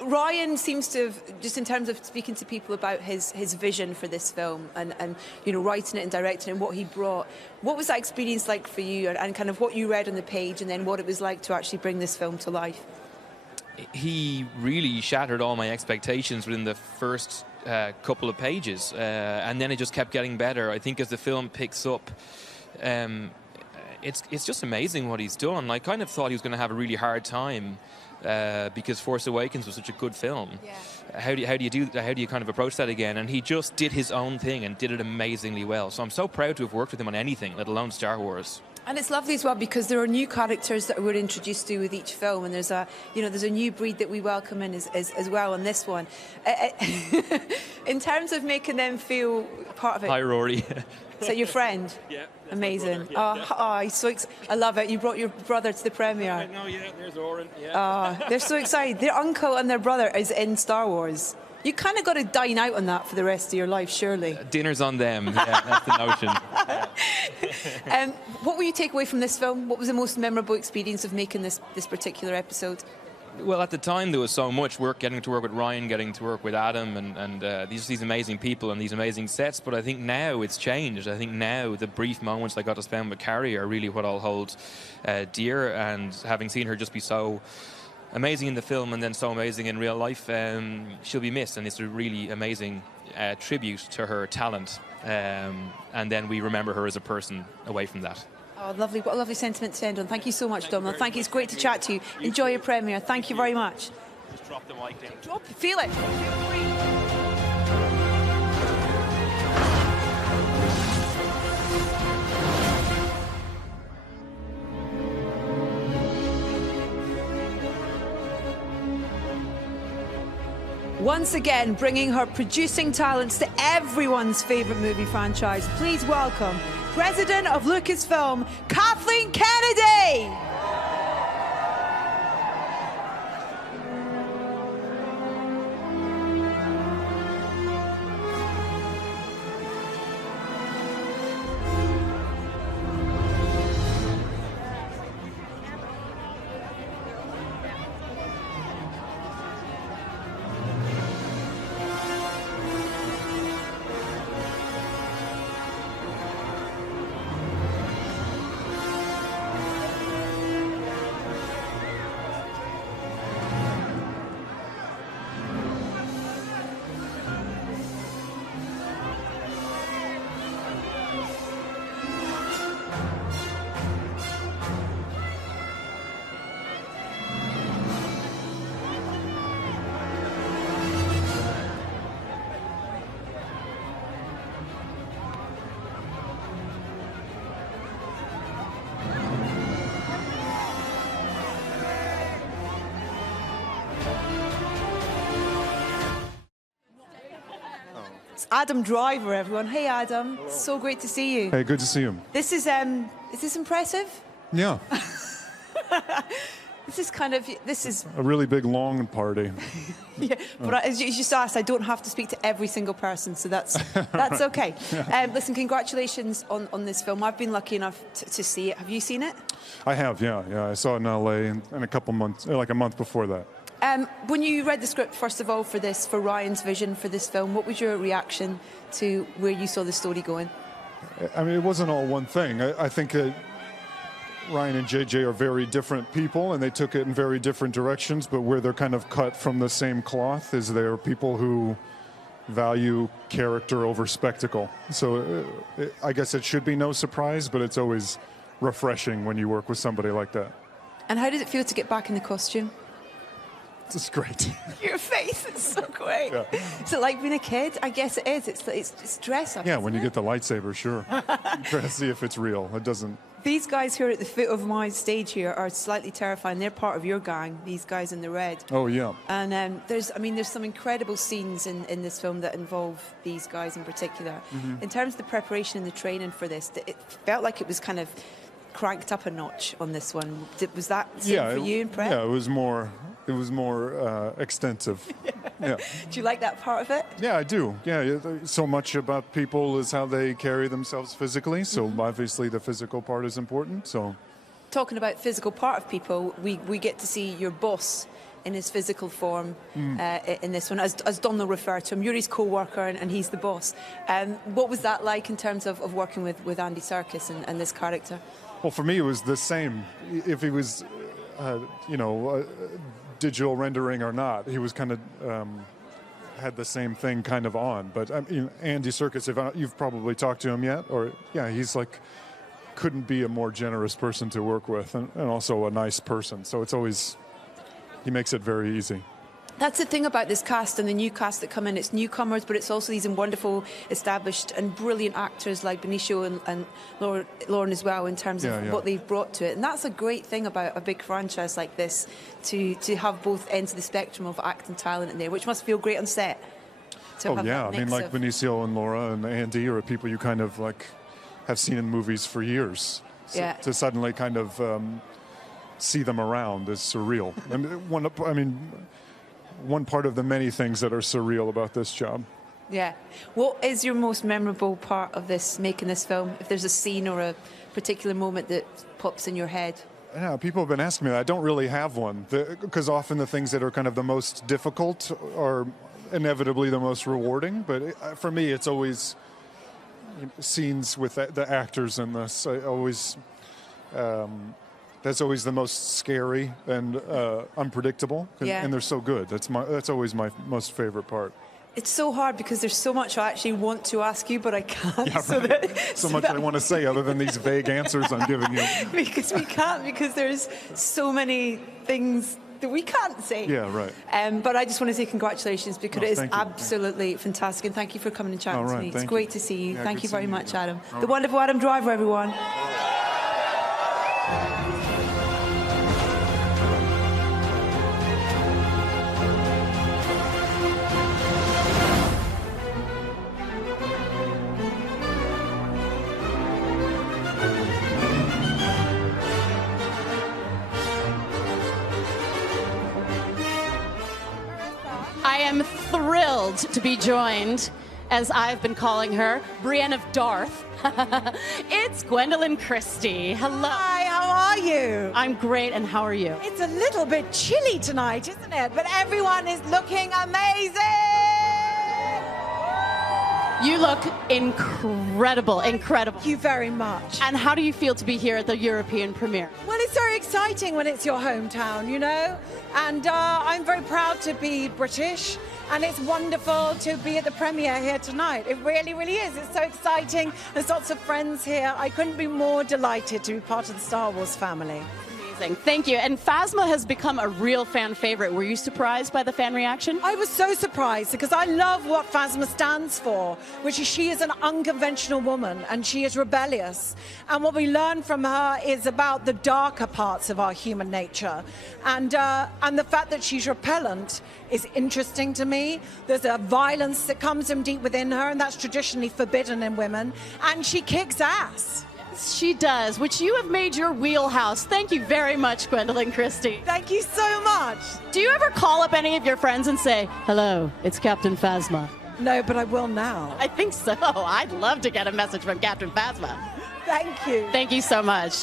Ryan seems to have, just in terms of speaking to people about his vision for this film and you know, writing it and directing it and what he brought, what was that experience like for you, and kind of what you read on the page and then what it was like to actually bring this film to life? He really shattered all my expectations within the first couple of pages, and then it just kept getting better. I think as the film picks up, it's just amazing what he's done. I kind of thought he was going to have a really hard time because Force Awakens was such a good film. Yeah. How do you kind of approach that again? And he just did his own thing and did it amazingly well. So I'm so proud to have worked with him on anything, let alone Star Wars. And it's lovely as well because there are new characters that we're introduced to with each film, and there's a new breed that we welcome in as well in this one. In terms of making them feel part of it. Hi, Rory. Is that your friend? Yeah. Amazing. He's so I love it. You brought your brother to the premiere. No, yeah, there's Oren. Yeah. They're so excited. Their uncle and their brother is in Star Wars. You kind of got to dine out on that for the rest of your life, surely. Dinner's on them. Yeah, that's the notion. What will you take away from this film? What was the most memorable experience of making this particular episode? Well, at the time there was so much work, getting to work with Ryan, getting to work with Adam, and these amazing people and these amazing sets. But I think now it's changed. I think now the brief moments I got to spend with Carrie are really what I'll hold dear. And having seen her just be so amazing in the film and then so amazing in real life, she'll be missed. And it's a really amazing tribute to her talent. And then we remember her as a person away from that. Oh, lovely. What a lovely sentiment to end on. Thank you so much, Domhnall. Thank you. It's great to chat to you. Enjoy your premiere. Thank you very much. Just drop the mic down. Drop it. Feel it. Feel free. Once again, bringing her producing talents to everyone's favourite movie franchise. Please welcome President of Lucasfilm, Kathleen Kennedy! It's Adam Driver, everyone. Hey, Adam. Hello. So great to see you. Hey, good to see you. This is this impressive? Yeah. This is a really big, long party. Yeah, but as you just asked, I don't have to speak to every single person, so that's okay. Listen, congratulations on this film. I've been lucky enough to see it. Have you seen it? I have, yeah. I saw it in LA and a couple months, like a month before that. When you read the script, first of all, for Ryan's vision for this film, what was your reaction to where you saw the story going? I mean, it wasn't all one thing. I think Ryan and JJ are very different people, and they took it in very different directions, but where they're kind of cut from the same cloth is they're people who value character over spectacle. So I guess it should be no surprise, but it's always refreshing when you work with somebody like that. And how did it feel to get back in the costume? It's great. Your face is so great. Yeah. Is it like being a kid? I guess it is. It's dress up. Yeah, when you get the lightsaber, sure. You try to see if it's real. It doesn't. These guys who are at the foot of my stage here are slightly terrifying. They're part of your gang, these guys in the red. Oh, yeah. And there's some incredible scenes in this film that involve these guys in particular. Mm-hmm. In terms of the preparation and the training for this, it felt like it was kind of cranked up a notch on this one. Was that same for you in prep? Yeah, it was more extensive. Yeah. Do you like that part of it? Yeah, I do. Yeah, so much about people is how they carry themselves physically. So obviously the physical part is important. So, talking about physical part of people, we get to see your boss in his physical form in this one, as Donald referred to him. You're his co-worker and he's the boss. What was that like in terms of working with Andy Serkis and this character? Well, for me, it was the same. If he was, digital rendering or not, he was kind of had the same thing kind of on. But I mean, Andy Serkis, if you've probably talked to him yet, or he's like, couldn't be a more generous person to work with, and also a nice person. So it's always, he makes it very easy. That's the thing about this cast and the new cast that come in. It's newcomers, but it's also these wonderful, established and brilliant actors like Benicio and Lauren as well, in terms of what they've brought to it. And that's a great thing about a big franchise like this, to have both ends of the spectrum of acting talent in there, which must feel great on set. I mean, like Benicio and Laura and Andy are people you kind of like have seen in movies for years. So to suddenly kind of see them around is surreal. One part of the many things that are surreal about this job. Yeah. What is your most memorable part of this, making this film? If there's a scene or a particular moment that pops in your head? Yeah, people have been asking me that. I don't really have one, because often the things that are kind of the most difficult are inevitably the most rewarding. But for me, it's always scenes with the actors in this. That's always the most scary and unpredictable, and they're so good. That's always my most favorite part. It's so hard because there's so much I actually want to ask you, but I can't. Yeah, right. So much I want to say other than these vague answers I'm giving you. Because we can't, because there's so many things that we can't say. Yeah, right. But I just want to say congratulations, because it is absolutely fantastic, and thank you for coming and chatting to me. It's great to see you. Yeah, thank you very much, Adam. All The wonderful Adam Driver, everyone. I am thrilled to be joined, as I've been calling her, Brienne of Darth. It's Gwendolyn Christie. Hello. Hi, how are you? I'm great, and how are you? It's a little bit chilly tonight, isn't it? But everyone is looking amazing! You look incredible, incredible. Thank you very much. And how do you feel to be here at the European premiere? Well, it's very exciting when it's your hometown, you know? And I'm very proud to be British, and it's wonderful to be at the premiere here tonight. It really, really is. It's so exciting. There's lots of friends here. I couldn't be more delighted to be part of the Star Wars family. Amazing. Thank you. And Phasma has become a real fan favorite. Were you surprised by the fan reaction? I was so surprised, because I love what Phasma stands for, which is she is an unconventional woman and she is rebellious. And what we learn from her is about the darker parts of our human nature. And the fact that she's repellent is interesting to me. There's a violence that comes from deep within her, and that's traditionally forbidden in women. And she kicks ass. She does, which you have made your wheelhouse. Thank you very much, Gwendolyn Christie. Thank you so much. Do you ever call up any of your friends and say, hello, it's Captain Phasma? No, but I will now. I think so. I'd love to get a message from Captain Phasma. Thank you. Thank you so much.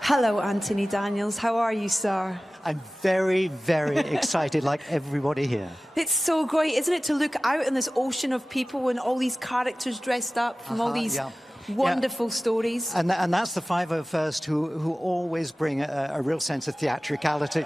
Hello, Anthony Daniels. How are you, sir? I'm very, very excited, like everybody here. It's so great, isn't it, to look out in this ocean of people and all these characters dressed up from all these wonderful stories. And that's the 501st who always bring a real sense of theatricality.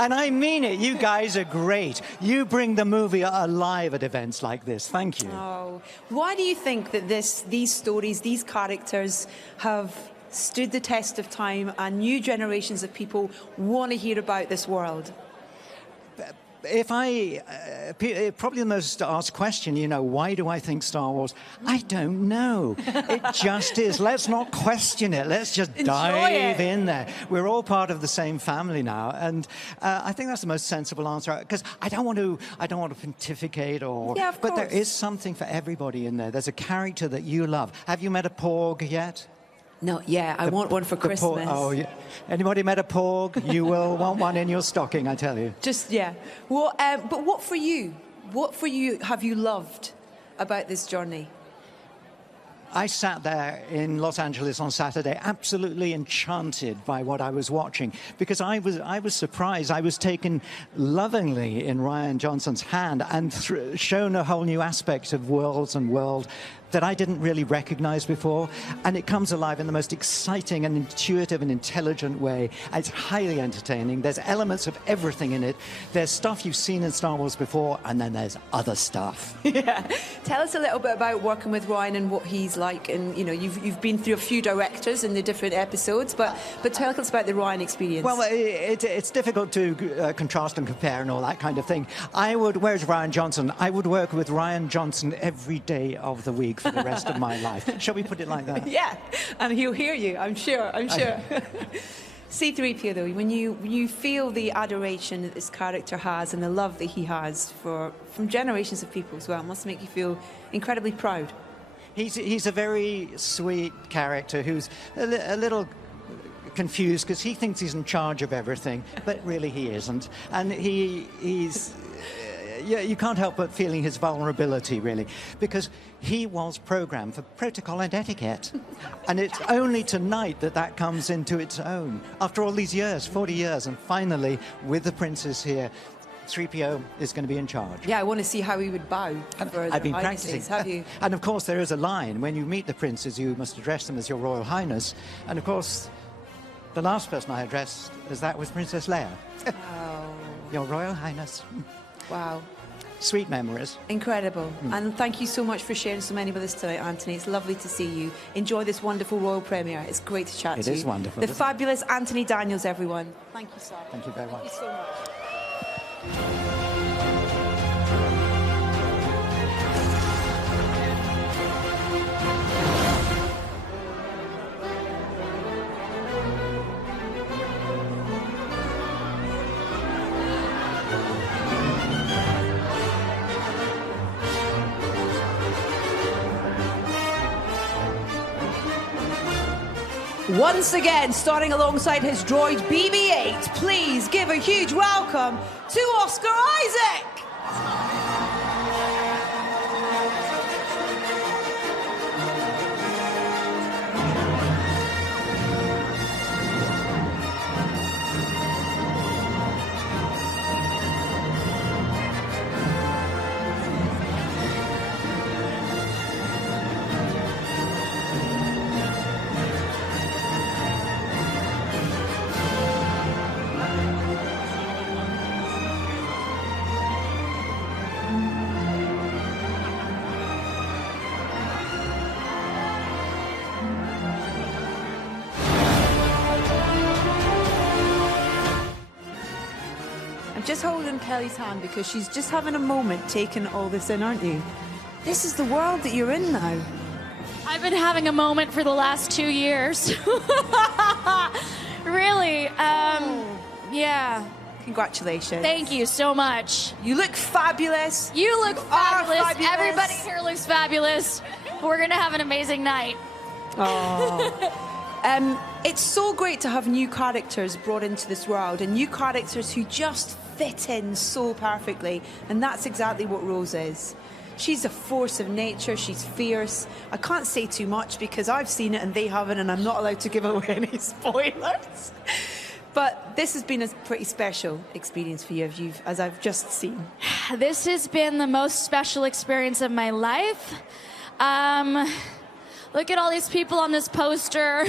And I mean it. You guys are great. You bring the movie alive at events like this. Thank you. Oh, why do you think that these stories, these characters have stood the test of time and new generations of people want to hear about this world? probably the most asked question, why do I think Star Wars? I don't know. It just is. Let's not question it. Let's just dive in there. We're all part of the same family now, and I think that's the most sensible answer. Because I don't want to pontificate but there is something for everybody in there. There's a character that you love. Have you met a Porg yet? Not yet. I want one for Christmas. Oh, yeah. Anybody met a Porg? You will want one in your stocking, I tell you. Well, but what for you? What for you have you loved about this journey? I sat there in Los Angeles on Saturday, absolutely enchanted by what I was watching, because I was surprised. I was taken lovingly in Rian Johnson's hand and shown a whole new aspect of worlds and world that I didn't really recognize before. And it comes alive in the most exciting and intuitive and intelligent way. It's highly entertaining. There's elements of everything in it. There's stuff you've seen in Star Wars before, and then there's other stuff. Yeah. Tell us a little bit about working with Rian and what he's like. And, you've been through a few directors in the different episodes, but tell us about the Rian experience. Well, it's difficult to contrast and compare and all that kind of thing. Where's Rian Johnson? I would work with Rian Johnson every day of the week for the rest of my life. Shall we put it like that? Yeah, and he'll hear you, I'm sure. C-3PO, though, when you feel the adoration that this character has and the love that he has from generations of people as well, it must make you feel incredibly proud. He's a very sweet character who's a little confused because he thinks he's in charge of everything, but really he isn't. And he's... you can't help but feeling his vulnerability, really, because he was programmed for protocol and etiquette. And it's only tonight that comes into its own. After all these years, 40 years, and finally, with the princess here, 3PO is going to be in charge. Yeah, I want to see how he would bow. I've been practicing. Have you? And of course, there is a line. When you meet the princes, you must address them as your Royal Highness. And of course, the last person I addressed was Princess Leia. Wow. Your Royal Highness. Wow. Sweet memories. Incredible. And thank you so much for sharing so many with us tonight, Anthony. It's lovely to see you. Enjoy this wonderful royal premiere. It's great to chat to you. It is wonderful. The fabulous Anthony Daniels, everyone. Thank you, sir. Thank you very much. Thank you so much. Once again, starting alongside his droid BB-8, please give a huge welcome to Oscar Isaac! Just holding Kelly's hand because she's just having a moment taking all this in, aren't you? This is the world that you're in now. I've been having a moment for the last 2 years. Really, yeah. Congratulations. Thank you so much. You look fabulous. You look fabulous. Fabulous. Everybody here looks fabulous. We're gonna have an amazing night. Oh. It's so great to have new characters brought into this world and new characters who just fit in so perfectly. And that's exactly what Rose is. She's a force of nature. She's fierce. I can't say too much because I've seen it and they haven't, and I'm not allowed to give away any spoilers. But this has been a pretty special experience for you, as I've just seen. This has been the most special experience of my life. Look at all these people on this poster.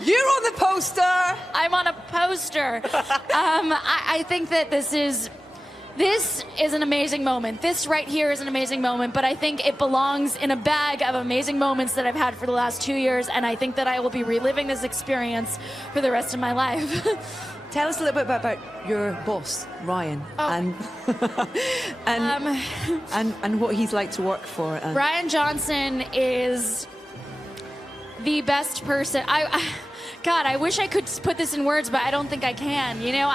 You're on the poster! I'm on a poster. I think that this is an amazing moment. This right here is an amazing moment, but I think it belongs in a bag of amazing moments that I've had for the last 2 years, and I think that I will be reliving this experience for the rest of my life. Tell us a little bit about your boss, Ryan, and what he's like to work for. And Ryan Johnson is the best person. God, I wish I could put this in words, but I don't think I can. You know,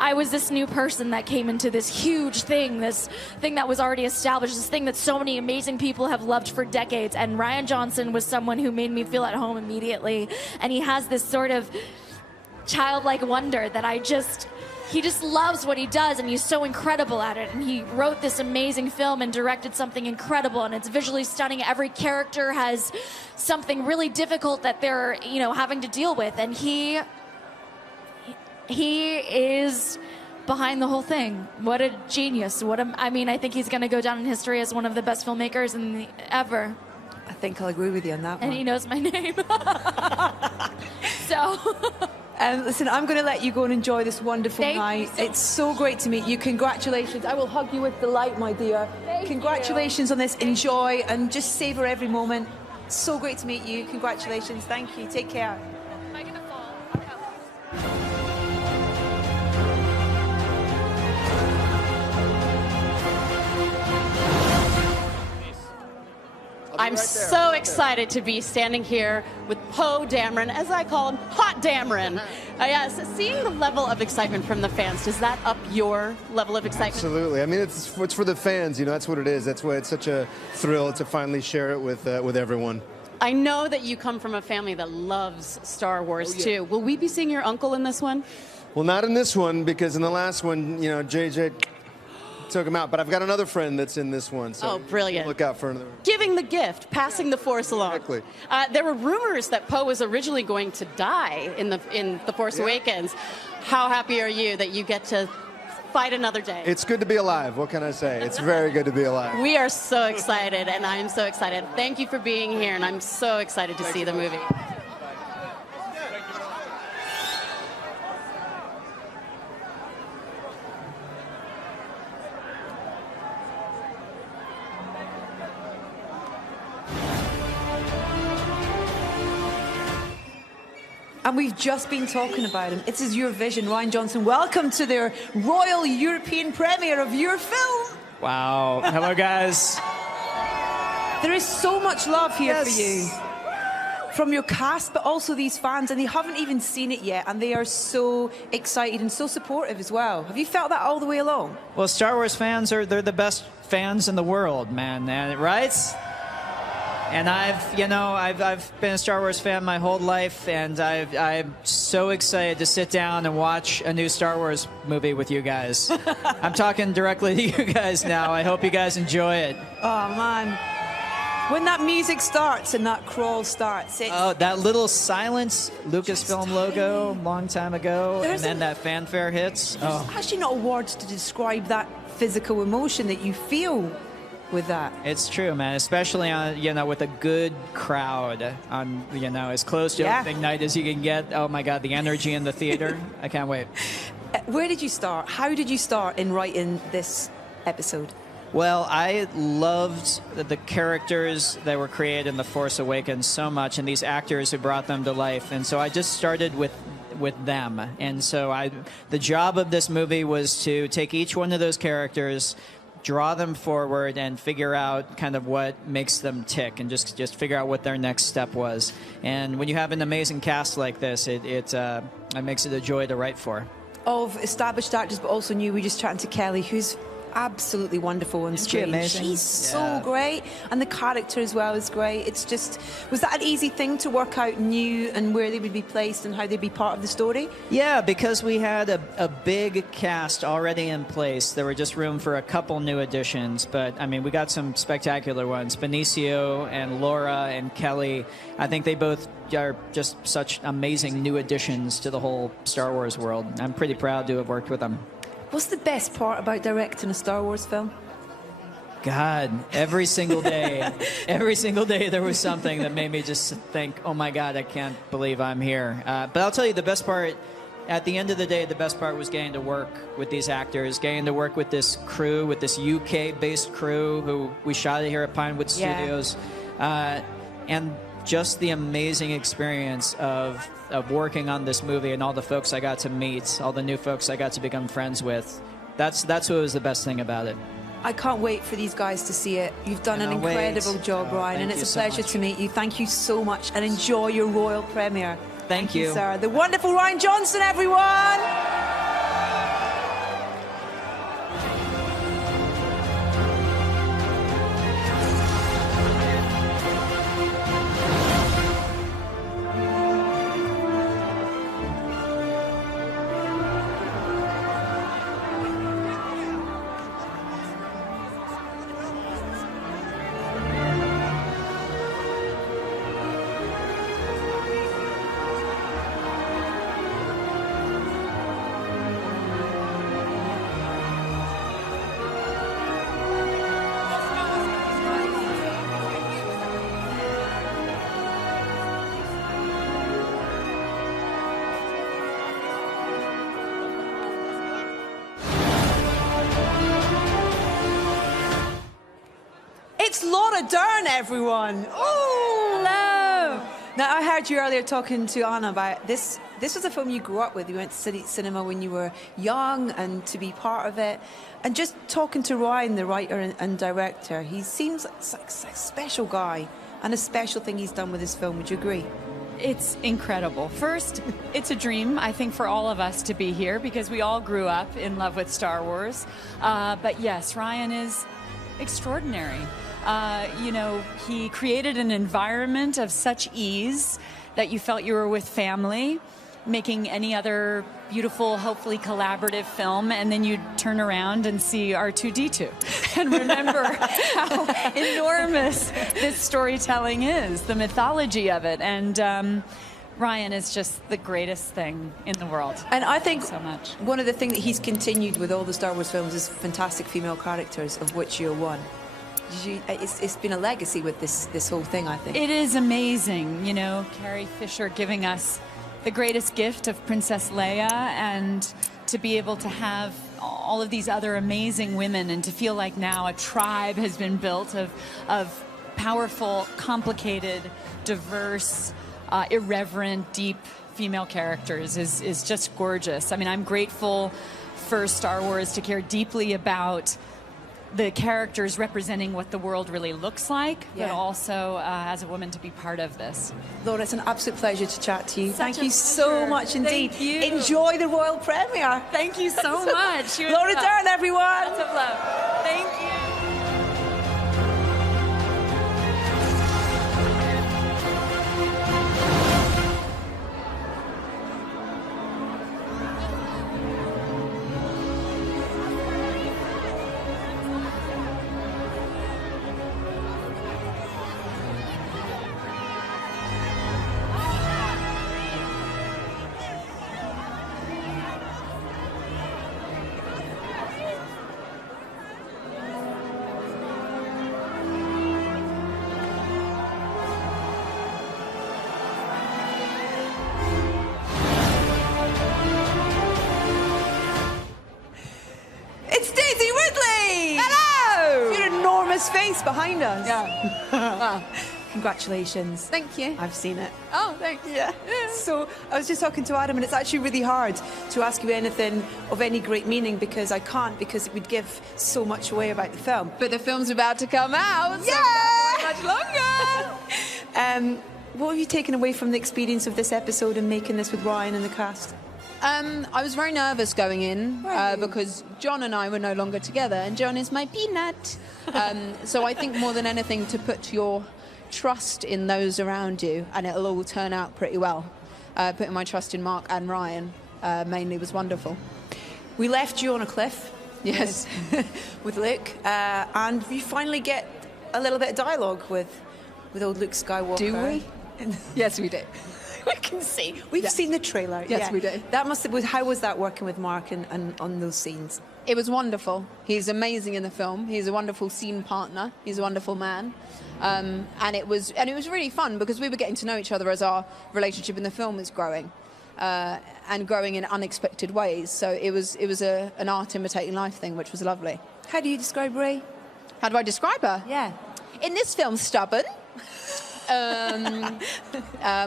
I was this new person that came into this huge thing, this thing that was already established, this thing that so many amazing people have loved for decades. And Ryan Johnson was someone who made me feel at home immediately. And he has this sort of childlike wonder that he just loves what he does, and he's so incredible at it. And he wrote this amazing film and directed something incredible, and it's visually stunning. Every character has something really difficult that they're, you know, having to deal with, and he is behind the whole thing. What a genius! I mean, I think he's going to go down in history as one of the best filmmakers ever. I think I'll agree with you on that one. And he knows my name. So. Listen, I'm going to let you go and enjoy this wonderful night. It's so great to meet you. Congratulations. I will hug you with delight, my dear. Congratulations on this. Enjoy and just savor every moment. So great to meet you. Congratulations. Thank you. Take care. Am I going to fall? I'm so excited to be standing here with Poe Dameron, as I call him, Hot Dameron. Yes, seeing the level of excitement from the fans, does that up your level of excitement? Absolutely. I mean, it's for the fans. You know, that's what it is. That's why it's such a thrill to finally share it with everyone. I know that you come from a family that loves Star Wars too. Will we be seeing your uncle in this one? Well, not in this one, because in the last one, you know, JJ took him out. But I've got another friend that's in this one. So brilliant. Look out for another. Giving the gift, passing the Force along. Exactly. There were rumors that Poe was originally going to die in the Force Awakens. How happy are you that you get to fight another day? It's good to be alive. What can I say? It's very good to be alive. We are so excited, and I'm so excited. Thank you for being here, and I'm so excited to see the movie. And we've just been talking about him. This is your vision, Ryan Johnson. Welcome to their Royal European premiere of your film. Wow. Hello, guys. There is so much love here for you. From your cast, but also these fans, and they haven't even seen it yet, and they are so excited and so supportive as well. Have you felt that all the way along? Well, Star Wars fans they're the best fans in the world, man, right? And I've been a Star Wars fan my whole life, and I'm so excited to sit down and watch a new Star Wars movie with you guys. I'm talking directly to you guys now. I hope you guys enjoy it. Oh, man. When that music starts and that crawl starts, it's... Oh, that little silence Lucasfilm logo a long time ago, and then that fanfare hits. There's actually not words to describe that physical emotion that you feel with that. It's true, man. Especially on, with a good crowd, on, as close to opening night as you can get. Oh my God, the energy in the theater! I can't wait. Where did you start? How did you start in writing this episode? Well, I loved the characters that were created in The Force Awakens so much, and these actors who brought them to life. And so I just started with them. And so the job of this movie was to take each one of those characters, draw them forward, and figure out kind of what makes them tick, and just figure out what their next step was. And when you have an amazing cast like this, it makes it a joy to write for. Of established actors, but also new. We just chatting to Kelly, who's absolutely wonderful on screen. She's so great, and the character as well is great. It's just, was that an easy thing to work out new and where they would be placed and how they'd be part of the story? Yeah, because we had a big cast already in place. There were just room for a couple new additions, but I mean, we got some spectacular ones. Benicio and Laura and Kelly, I think they both are just such amazing new additions to the whole Star Wars world. I'm pretty proud to have worked with them. What's the best part about directing a Star Wars film? God, every single day there was something that made me just think, oh my God, I can't believe I'm here. But I'll tell you, the best part, at the end of the day, the best part was getting to work with these actors, getting to work with this crew, with this UK-based crew who we shot it here at Pinewood Studios. And just the amazing experience of working on this movie and all the folks I got to meet, all the new folks I got to become friends with. That's what was the best thing about it. I can't wait for these guys to see it. You've done an Cannot wait. incredible job, Ryan, and thank it's you a so pleasure much. to meet you. Thank you so much, and enjoy your royal premiere. Thank you. Sir. The wonderful Ryan Johnson, everyone. It's Laura Dern, everyone. Oh, hello. Now, I heard you earlier talking to Anna about this. This was a film you grew up with. You went to cinema when you were young, and to be part of it. And just talking to Ryan, the writer and director, he seems like a special guy, and a special thing he's done with this film. Would you agree? It's incredible. First, it's a dream, I think, for all of us to be here because we all grew up in love with Star Wars. But yes, Ryan is extraordinary. You know, he created an environment of such ease that you felt you were with family, making any other beautiful, hopefully collaborative film, and then you'd turn around and see R2-D2 and remember how enormous this storytelling is, the mythology of it. And Ryan is just the greatest thing in the world. And I think so much. One of the things that he's continued with all the Star Wars films is fantastic female characters, of which you're one. It's been a legacy with this whole thing, I think. It is amazing, you know, Carrie Fisher giving us the greatest gift of Princess Leia, and to be able to have all of these other amazing women, and to feel like now a tribe has been built of powerful, complicated, diverse, irreverent, deep female characters is just gorgeous. I mean, I'm grateful for Star Wars to care deeply about the characters representing what the world really looks like, but also as a woman to be part of this. Laura, it's an absolute pleasure to chat to you. Such Thank a you so pleasure. much indeed. Thank you. Enjoy the royal premiere. Thank you so much. Laura Dern, everyone. Lots of love. Thank you. Face behind us. Yeah. Congratulations. Thank you. I've seen it. Oh, thank you. Yeah. So I was just talking to Adam, and it's actually really hard to ask you anything of any great meaning because I can't, because it would give so much away about the film. But the film's about to come out. Yeah. So much longer. What have you taken away from the experience of this episode and making this with Ryan and the cast? I was very nervous going in because John and I were no longer together, and John is my peanut. So I think more than anything to put your trust in those around you, and it'll all turn out pretty well. Putting my trust in Mark and Ryan mainly was wonderful. We left you on a cliff. Yes. With Luke, and we finally get a little bit of dialogue with old Luke Skywalker. Do we? Yes, we do. We can see. We've seen the trailer. Yes, we do. That must have. How was that working with Mark and on those scenes? It was wonderful. He's amazing in the film. He's a wonderful scene partner. He's a wonderful man, and it was really fun because we were getting to know each other as our relationship in the film is growing, and growing in unexpected ways. So it was an art imitating life thing, which was lovely. How do you describe Rey? How do I describe her? Yeah. In this film, stubborn.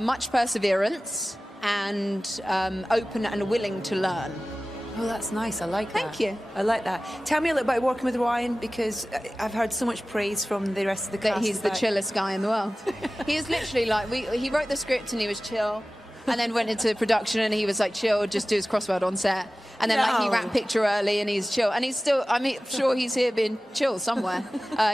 much perseverance, and open and willing to learn. Oh, that's nice. I like that. Thank you. I like that. Tell me a little about working with Ryan, because I've heard so much praise from the rest of the cast. That he's the about- chillest guy in the world. He is literally like, he wrote the script and he was chill, and then went into production and he was like chill, just do his crossword on set. And then like he No. wrapped picture early and he's chill. And he's still, I mean, sure he's here being chill somewhere.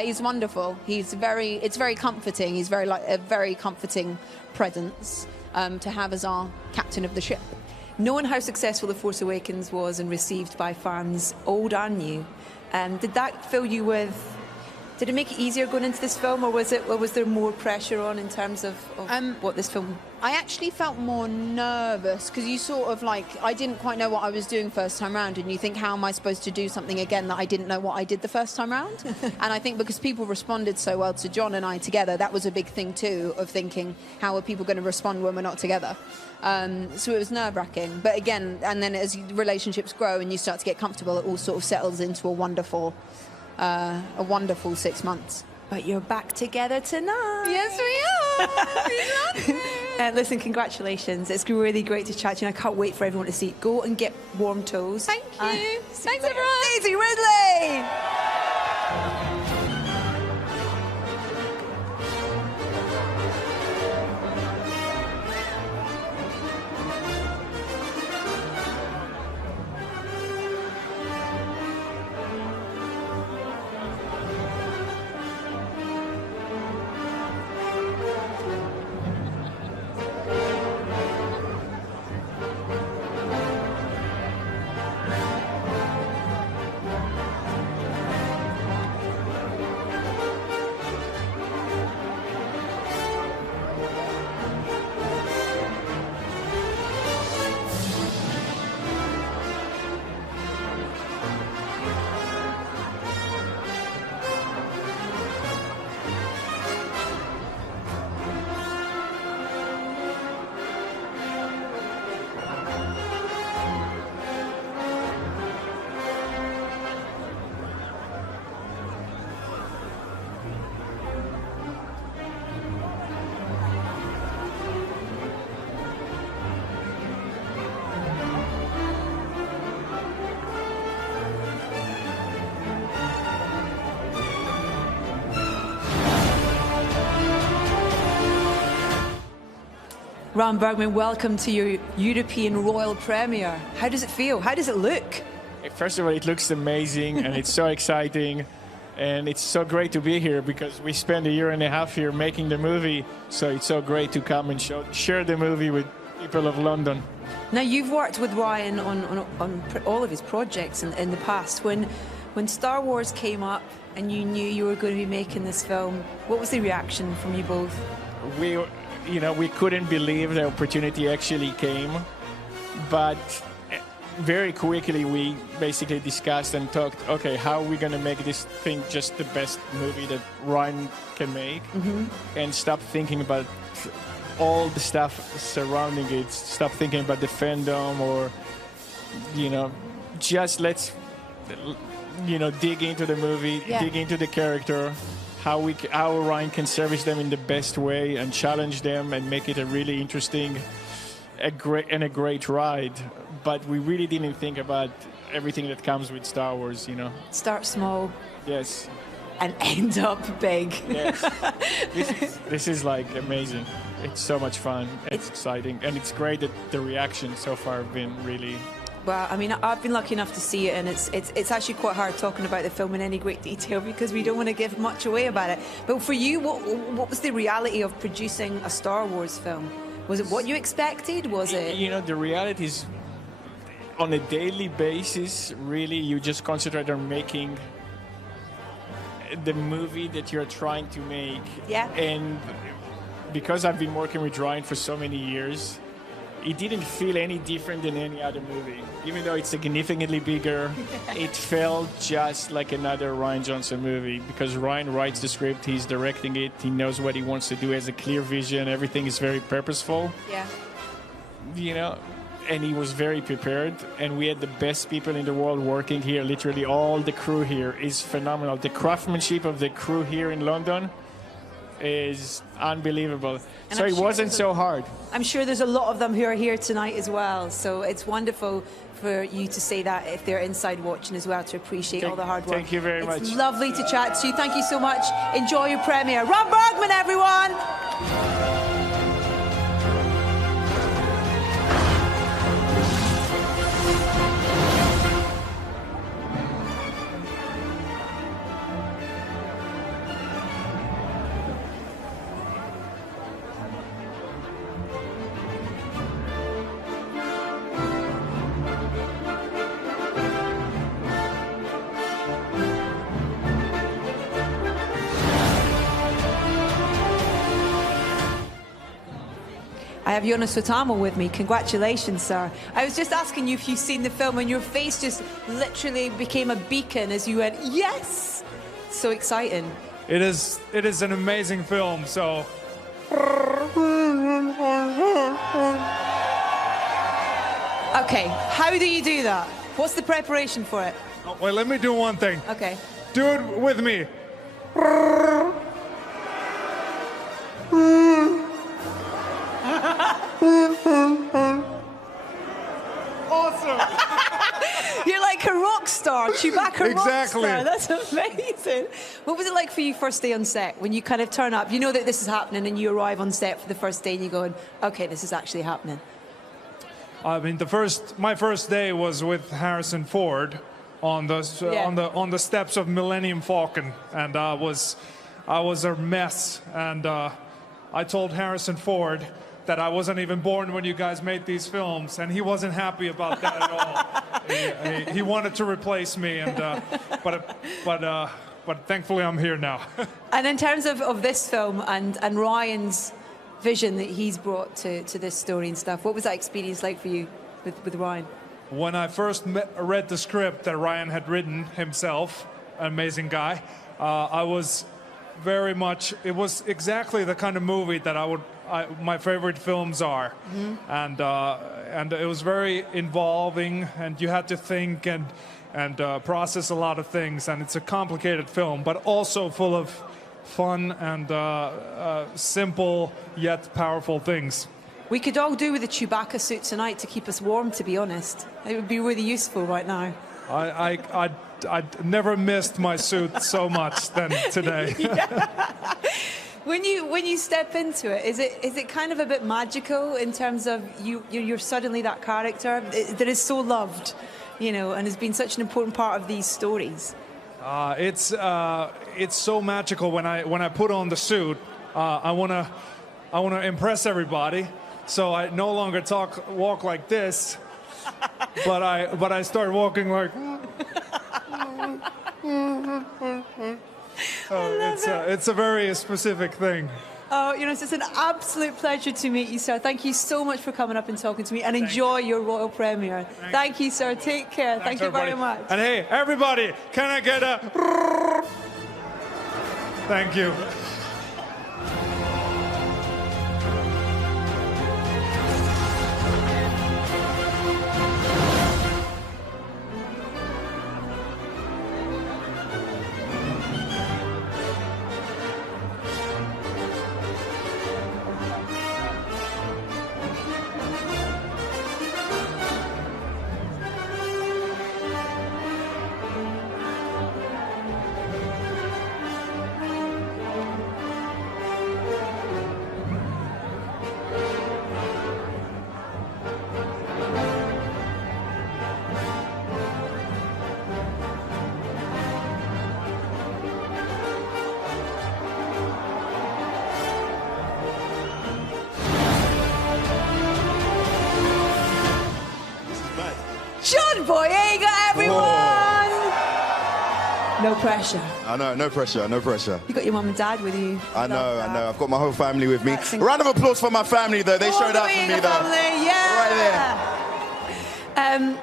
He's wonderful. It's very comforting. He's very like a very comforting presence to have as our captain of the ship. Knowing how successful The Force Awakens was and received by fans, old and new, did that fill you with... Did it make it easier going into this film, or was there more pressure on in terms of what this film... I actually felt more nervous because you sort of like, I didn't quite know what I was doing first time round, and you think, how am I supposed to do something again that I didn't know what I did the first time round? And I think because people responded so well to John and I together, that was a big thing too, of thinking, how are people going to respond when we're not together? So it was nerve-wracking. But again, and then as relationships grow and you start to get comfortable, it all sort of settles into a wonderful 6 months. But you're back together tonight. Yes, we are. Listen, congratulations. It's really great to chat to you, and I can't wait for everyone to see it. Go and get warm toes. Thank you. Thanks, everyone. Daisy Ridley! Ron Bergman, welcome to your European Royal Premiere. How does it feel? How does it look? First of all, it looks amazing and it's so exciting. And it's so great to be here because we spent 1.5 years here making the movie. So it's so great to come and share the movie with people of London. Now, you've worked with Ryan on all of his projects in the past. When Star Wars came up and you knew you were going to be making this film, what was the reaction from you both? We couldn't believe the opportunity actually came, but very quickly we basically discussed and talked, okay, how are we going to make this thing just the best movie that Ryan can make, and stop thinking about all the stuff surrounding it, stop thinking about the fandom or, just let's, dig into the movie, dig into the character, how Ryan can service them in the best way and challenge them and make it a really interesting, a great ride. But we really didn't think about everything that comes with Star Wars, Start small. Yes. And end up big. Yes. This is like amazing. It's so much fun. It's exciting. And it's great that the reaction so far have been really... Well, I mean, I've been lucky enough to see it, and it's actually quite hard talking about the film in any great detail because we don't want to give much away about it. But for you, what was the reality of producing a Star Wars film? Was it what you expected? Was it... the reality is, on a daily basis, really, you just concentrate on making the movie that you're trying to make. Yeah. And because I've been working with Ryan for so many years, it didn't feel any different than any other movie. Even though it's significantly bigger, it felt just like another Rian Johnson movie because Ryan writes the script, he's directing it, he knows what he wants to do, he has a clear vision, everything is very purposeful. Yeah. And he was very prepared, and we had the best people in the world working here. Literally all the crew here is phenomenal. The craftsmanship of the crew here in London, is unbelievable. And So I'm it sure wasn't there's so hard. I'm sure there's a lot of them who are here tonight as well. So it's wonderful for you to say that if they're inside watching as well, to appreciate all the hard work. Thank you very much. It's lovely to chat to you. Thank you so much. Enjoy your premiere. Ron Bergman, everyone! I have Jonas Sotamo with me. Congratulations, sir. I was just asking you if you've seen the film, and your face just literally became a beacon as you went, yes! So exciting. It is an amazing film, so... Okay, how do you do that? What's the preparation for it? Oh, wait, let me do one thing. Okay. Do it with me. Awesome. You're like a rock star, Chewbacca Exactly. rock star. That's amazing. What was it like for you first day on set when you kind of turn up? You know that this is happening, and you arrive on set for the first day, and you're going, "Okay, this is actually happening." I mean, my first day was with Harrison Ford on the steps of Millennium Falcon, and I was a mess. And I told Harrison Ford that I wasn't even born when you guys made these films, and he wasn't happy about that at all. He wanted to replace me, and but thankfully I'm here now. And in terms of this film and Ryan's vision that he's brought to this story and stuff, what was that experience like for you with Ryan? When I first read the script that Ryan had written himself, an amazing guy, I was very much, it was exactly the kind of movie that my favorite films are. Mm-hmm. And it was very involving, and you had to think and process a lot of things, and it's a complicated film, but also full of fun and simple yet powerful things. We could all do with a Chewbacca suit tonight to keep us warm, to be honest. It would be really useful right now. I never missed my suit so much than today. When you step into it, is it kind of a bit magical in terms of you're suddenly that character that is so loved, and has been such an important part of these stories? It's so magical when I put on the suit. I wanna impress everybody, so I no longer walk like this, but I start walking like. It's a very specific thing. Oh, it's an absolute pleasure to meet you, sir. Thank you so much for coming up and talking to me, and enjoy your royal premiere. Thank you, sir. Take care. Thank you very much. And hey, everybody, can I get a... Thank you. John Boyega, everyone! No pressure. I know, no pressure, no pressure. You got your mum and dad with you. I know. I've got my whole family with me. A round of applause for my family, though. They showed up for me, though. Family, yeah. Right there.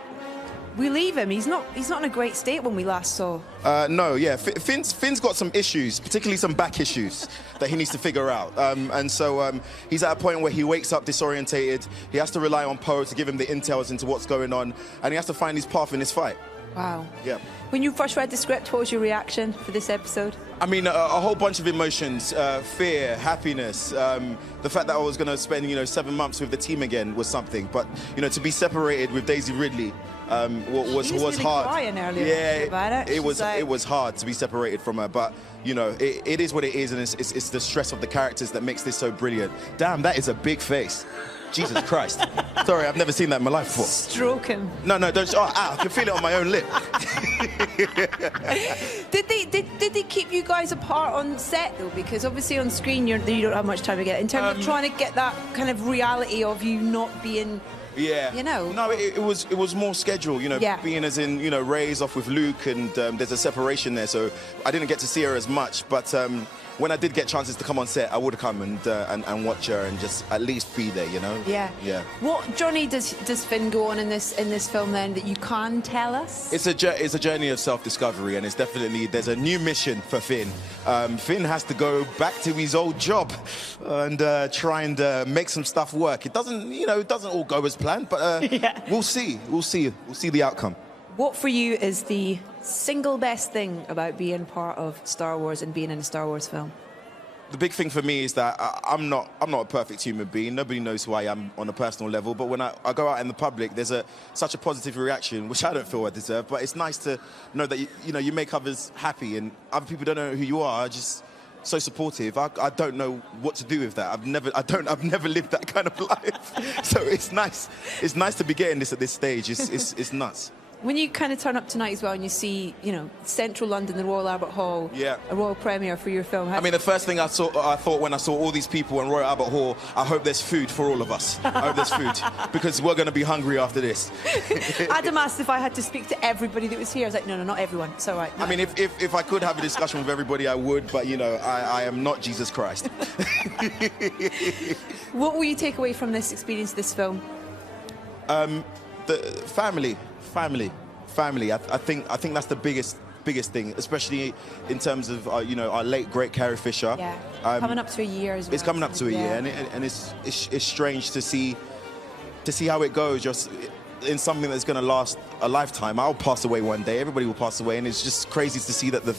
We leave him. He's not in a great state when we last saw. No, yeah. Finn's got some issues, particularly some back issues that he needs to figure out. And so he's at a point where he wakes up disorientated. He has to rely on Poe to give him the intels into what's going on, and he has to find his path in this fight. Wow. Yeah. When you first read the script, what was your reaction for this episode? I mean, a whole bunch of emotions, fear, happiness. The fact that I was going to spend, 7 months with the team again was something. But, to be separated with Daisy Ridley was really hard. Crying earlier Yeah, about it. It was hard to be separated from her. But, it is what it is, and it's the stress of the characters that makes this so brilliant. Damn, that is a big face. Jesus Christ. Sorry, I've never seen that in my life before. Stroke him. No, don't. Oh, I can feel it on my own lip. Did they keep you guys apart on set though? Because obviously on screen you don't have much time to get. In terms of trying to get that kind of reality of you not being. Yeah. No, it was more schedule, being as in, Ray's off with Luke and there's a separation there, so I didn't get to see her as much, but when I did get chances to come on set, I would come and watch her and just at least be there, Yeah. Yeah. What journey does Finn go on in this film then that you can tell us? It's a journey of self-discovery, and there's a new mission for Finn. Finn has to go back to his old job and try and make some stuff work. It doesn't all go as planned, but we'll see. We'll see the outcome. What for you is the single best thing about being part of Star Wars and being in a Star Wars film? The big thing for me is that I'm not a perfect human being. Nobody knows who I am on a personal level. But when I go out in the public, there's such a positive reaction, which I don't feel I deserve. But it's nice to know that you make others happy, and other people don't know who you are. Just so supportive. I don't know what to do with that. I've never lived that kind of life. So it's nice. It's nice to be getting this at this stage. It's nuts. When you kind of turn up tonight as well and you see, central London, the Royal Albert Hall, a royal premiere for your film. I mean, the first thing I thought when I saw all these people in Royal Albert Hall, I hope there's food for all of us. I hope there's food, because we're going to be hungry after this. Adam asked if I had to speak to everybody that was here. I was like, no, not everyone. It's all right. No. I mean, if I could have a discussion with everybody, I would, but, I am not Jesus Christ. What will you take away from this experience, this film? The family. I think that's the biggest thing, especially in terms of our late great Carrie Fisher. Yeah, coming up to a year as well. It's coming up to a year, and it's strange to see how it goes. Just in something that's going to last a lifetime. I'll pass away one day. Everybody will pass away, and it's just crazy to see that the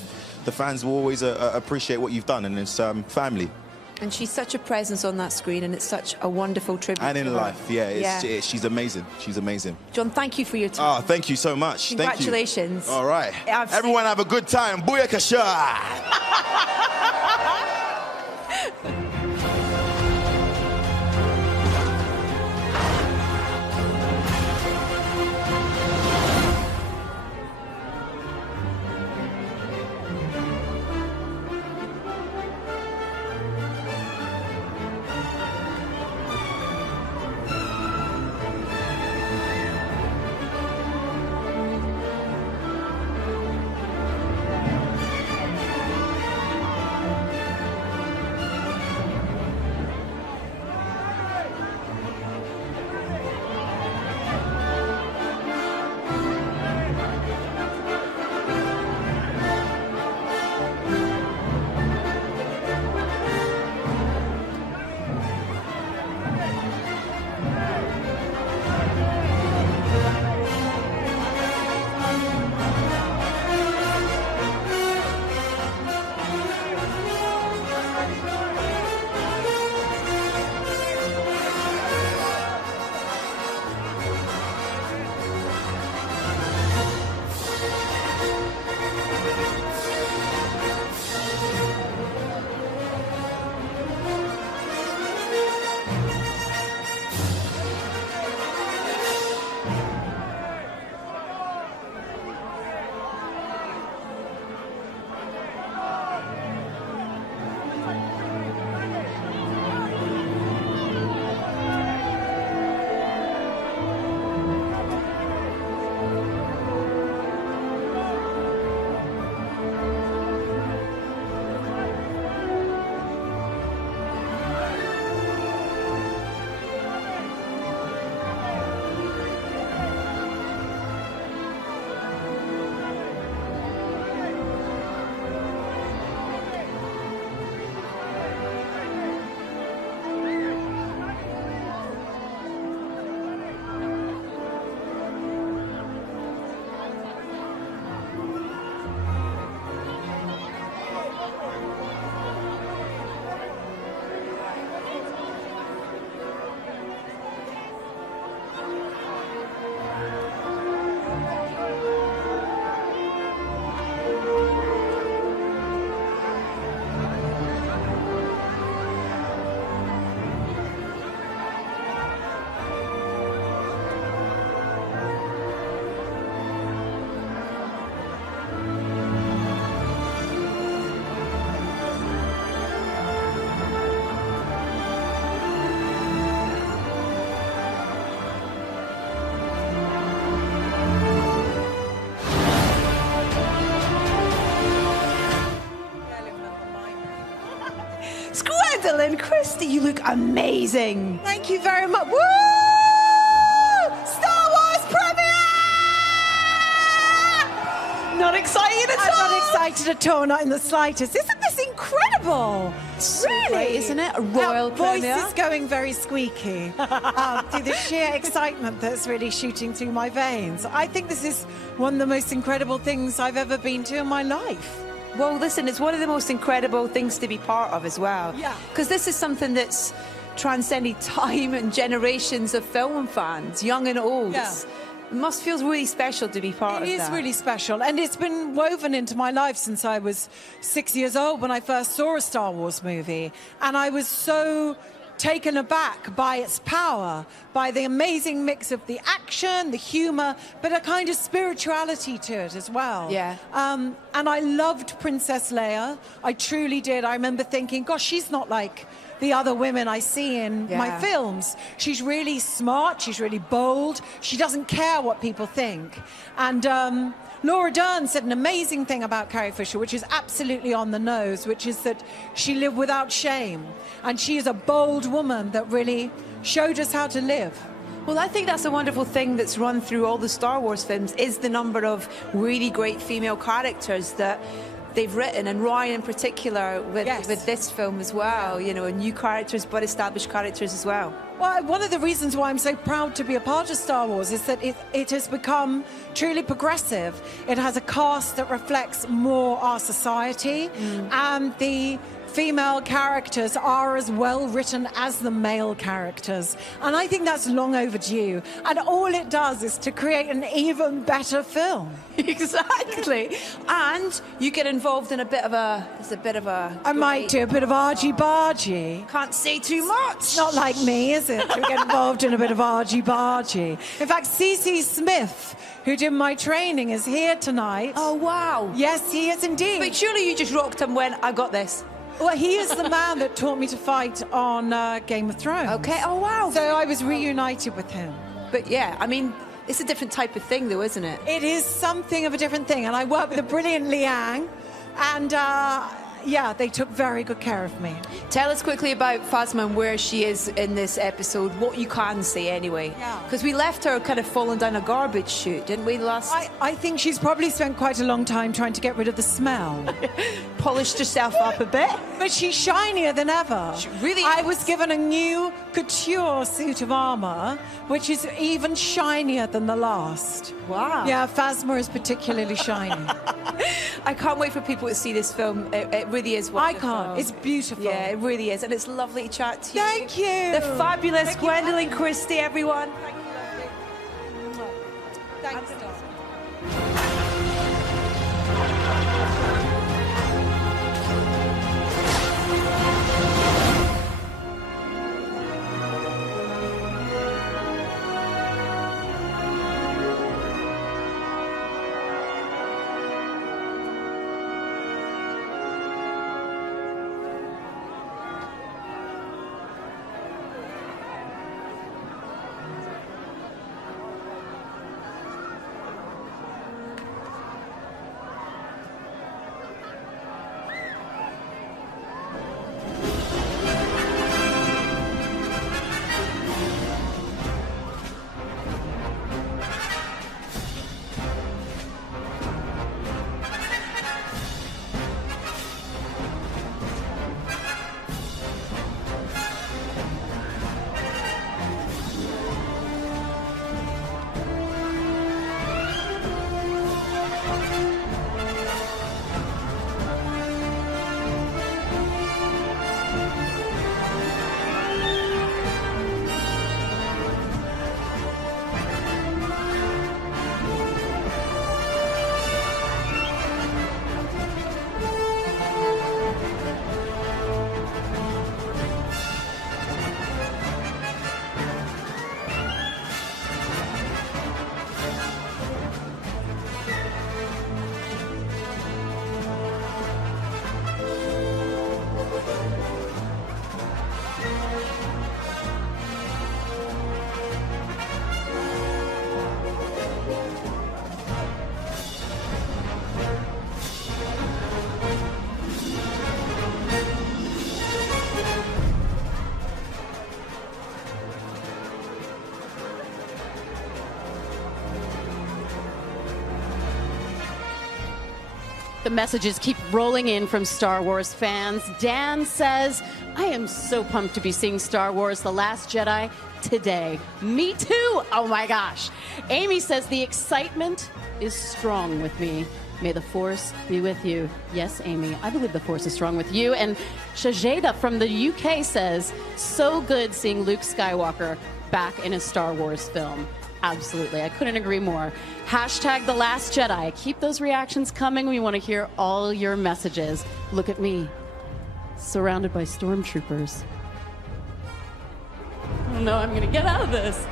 fans will always appreciate what you've done, and it's family. And she's such a presence on that screen, and it's such a wonderful tribute. And in to life, her. she's amazing. She's amazing. John, thank you for your time. Oh, thank you so much. Congratulations. Thank you. All right. Everyone have a good time. Booyakasha! And Christy, you look amazing. Thank you very much. Woo! Star Wars premiere! Not excited at all? I'm not excited at all, not in the slightest. Isn't this incredible? Really? Great, isn't it? A royal premiere. Voice is going very squeaky through the sheer excitement that's really shooting through my veins. I think this is one of the most incredible things I've ever been to in my life. Well, listen, it's one of the most incredible things to be part of as well. Yeah. Because this is something that's transcended time and generations of film fans, young and old. Yeah. It must feel really special to be part of that. It is really special, and it's been woven into my life since I was 6 years old when I first saw a Star Wars movie, and I was so taken aback by its power, by the amazing mix of the action, the humor, but a kind of spirituality to it as well. Yeah. And I loved Princess Leia. I truly did. I remember thinking, gosh, she's not like the other women I see in my films. She's really smart, she's really bold, she doesn't care what people think. And Laura Dern said an amazing thing about Carrie Fisher, which is absolutely on the nose, which is that she lived without shame. And she is a bold woman that really showed us how to live. Well, I think that's a wonderful thing that's run through all the Star Wars films, is the number of really great female characters that they've written, and Ryan in particular with this film as well, you know, new characters but established characters as well. Well, one of the reasons why I'm so proud to be a part of Star Wars is that it has become truly progressive. It has a cast that reflects more our society, and the female characters are as well written as the male characters. And I think that's long overdue. And all it does is to create an even better film. Exactly. And you get involved in a bit of a... I might do a bit of argy-bargy. Can't say too much. It's not like me, is it? To get involved in a bit of argy-bargy. In fact, C.C. Smith, who did my training, is here tonight. Oh, wow. Yes, he is indeed. But surely you just rocked him when I got this. Well, he is the man that taught me to fight on Game of Thrones. Okay, oh wow. So I was reunited with him. But yeah, I mean, it's a different type of thing though, isn't it? It is something of a different thing. And I worked with the brilliant Liang. And yeah, they took very good care of me. Tell us quickly about Phasma and where she is in this episode, what you can say anyway. Yeah. Because we left her kind of falling down a garbage chute, didn't we, last... I think she's probably spent quite a long time trying to get rid of the smell. Polished herself up a bit. But she's shinier than ever. She really I is. was given a new couture suit of armor, which is even shinier than the last. Wow. Yeah, Phasma is particularly shiny. I can't wait for people to see this film. It really is wonderful. I can't. It's beautiful. Yeah, it really is. And it's lovely to chat to you. Thank you. The fabulous Gwendolyn Christie, everyone. Thank you, lovely. Thanks, darling. The messages keep rolling in from Star Wars fans. Dan says, I am so pumped to be seeing Star Wars The Last Jedi today. Me too. Oh my gosh. Amy says, the excitement is strong with me. May the Force be with you. Yes, Amy, I believe the Force is strong with you. And Shajeda from the UK says, so good seeing Luke Skywalker back in a Star Wars film. Absolutely. I couldn't agree more. Hashtag The Last Jedi. Keep those reactions coming. We want to hear all your messages. Look at me, surrounded by stormtroopers. Oh no, I'm going to get out of this.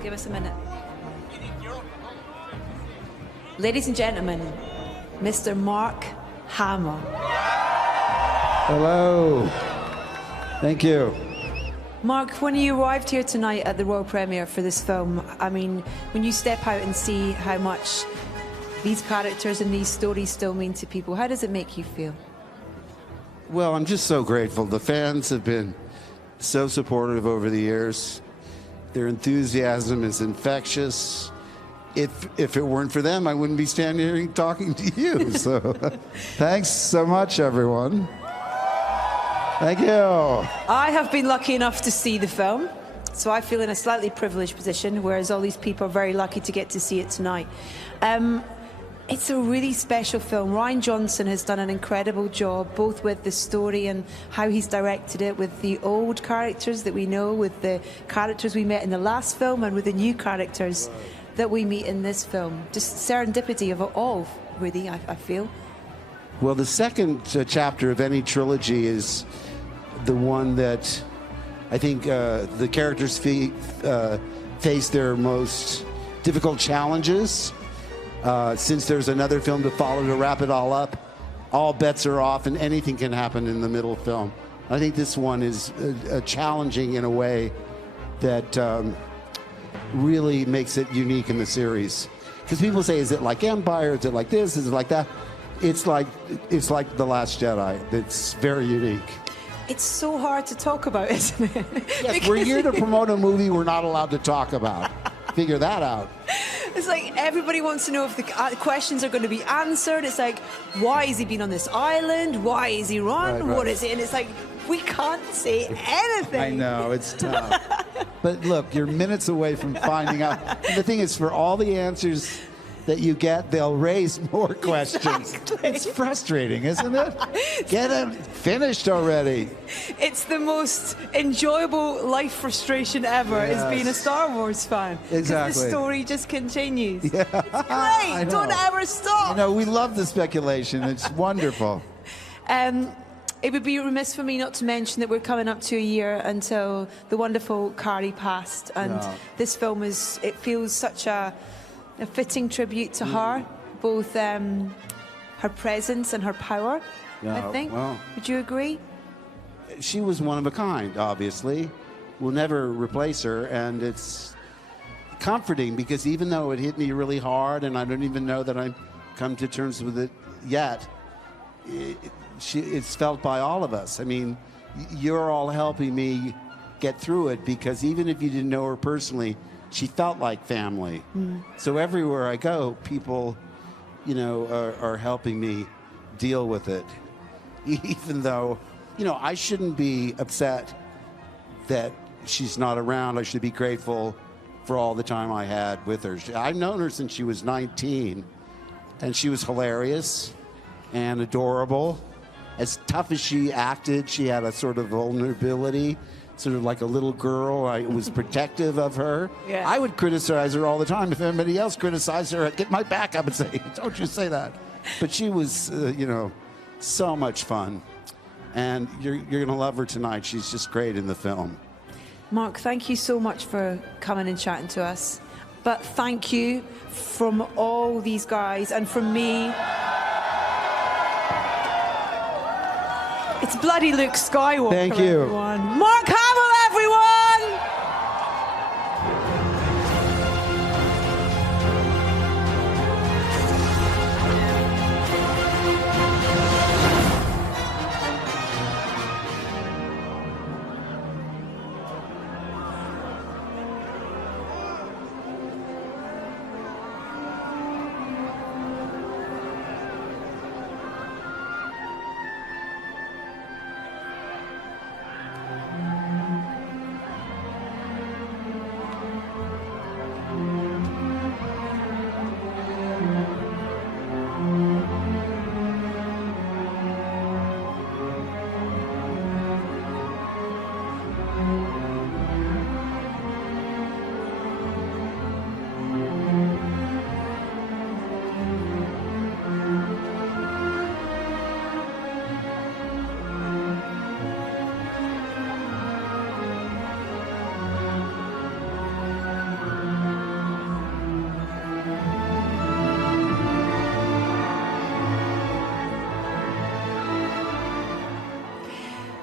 Give us a minute. Ladies and gentlemen, Mr. Mark Hamill. Hello. Thank you. Mark, when you arrived here tonight at the Royal Premiere for this film, I mean, when you step out and see how much these characters and these stories still mean to people, how does it make you feel? Well, I'm just so grateful. The fans have been so supportive over the years. Their enthusiasm is infectious. If it weren't for them, I wouldn't be standing here talking to you. So thanks so much, everyone. Thank you. I have been lucky enough to see the film, so I feel in a slightly privileged position, whereas all these people are very lucky to get to see it tonight. It's a really special film. Rian Johnson has done an incredible job, both with the story and how he's directed it, with the old characters that we know, with the characters we met in the last film, and with the new characters that we meet in this film. Just serendipity of it all, really, I feel. Well, the second chapter of any trilogy is the one that I think the characters face their most difficult challenges. Since there's another film to follow to wrap it all up, all bets are off and anything can happen in the middle film. I think this one is challenging in a way that really makes it unique in the series. Because people say, is it like Empire? Is it like this? Is it like that? It's like The Last Jedi. It's very unique. It's so hard to talk about, isn't it? Yes, we're here to promote a movie we're not allowed to talk about. Figure that out. It's like everybody wants to know if the questions are going to be answered. It's like, why has he been on this island? Why is he run? Right. What is it? And it's like, we can't say anything. I know, it's tough. But look, you're minutes away from finding out. And the thing is, for all the answers that you get, they'll raise more questions. Exactly. It's frustrating, isn't it? Get it finished already. It's the most enjoyable life frustration ever, is being a Star Wars fan. Exactly. Because the story just continues. Yeah. It's great. Don't ever stop. I know, we love the speculation. It's wonderful. It would be remiss for me not to mention that we're coming up to a year until the wonderful Carrie passed. And this film it feels such a fitting tribute to her, both her presence and her power, I think. Well, would you agree? she was one of a kind, obviously. will never replace her, and it's comforting because even though it hit me really hard, and I don't even know that I've come to terms with it yet, it's felt by all of us. I mean, you're all helping me get through it because even if you didn't know her personally, she felt like family. So everywhere I go, people, you know, are helping me deal with it. Even though, you know, I shouldn't be upset that she's not around. I should be grateful for all the time I had with her. I've known her since she was 19, and she was hilarious and adorable. As tough as she acted, she had a sort of vulnerability, sort of like a little girl. I was protective of her. Yeah. I would criticize her all the time. If anybody else criticized her, I'd get my back up and say, don't you say that. But she was, you know, so much fun. And you're going to love her tonight. She's just great in the film. Mark, thank you so much for coming and chatting to us. But thank you from all these guys and from me. It's bloody Luke Skywalker. Thank you. Everyone. Mark Hamill, everyone!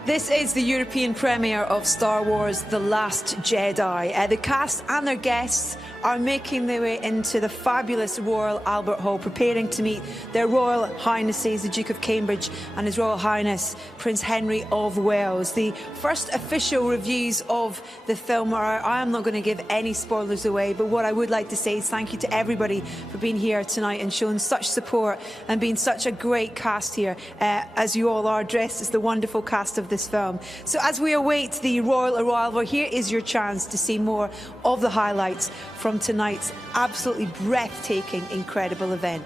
This is the European premiere of Star Wars The Last Jedi. The cast and their guests are making their way into the fabulous Royal Albert Hall, preparing to meet their Royal Highnesses, the Duke of Cambridge and His Royal Highness Prince Henry of Wales. The first official reviews of the film are, I am not going to give any spoilers away, but what I would like to say is thank you to everybody for being here tonight and showing such support and being such a great cast here, as you all are dressed as the wonderful cast of this film. So as we await the royal arrival, here is your chance to see more of the highlights from tonight's absolutely breathtaking, incredible event.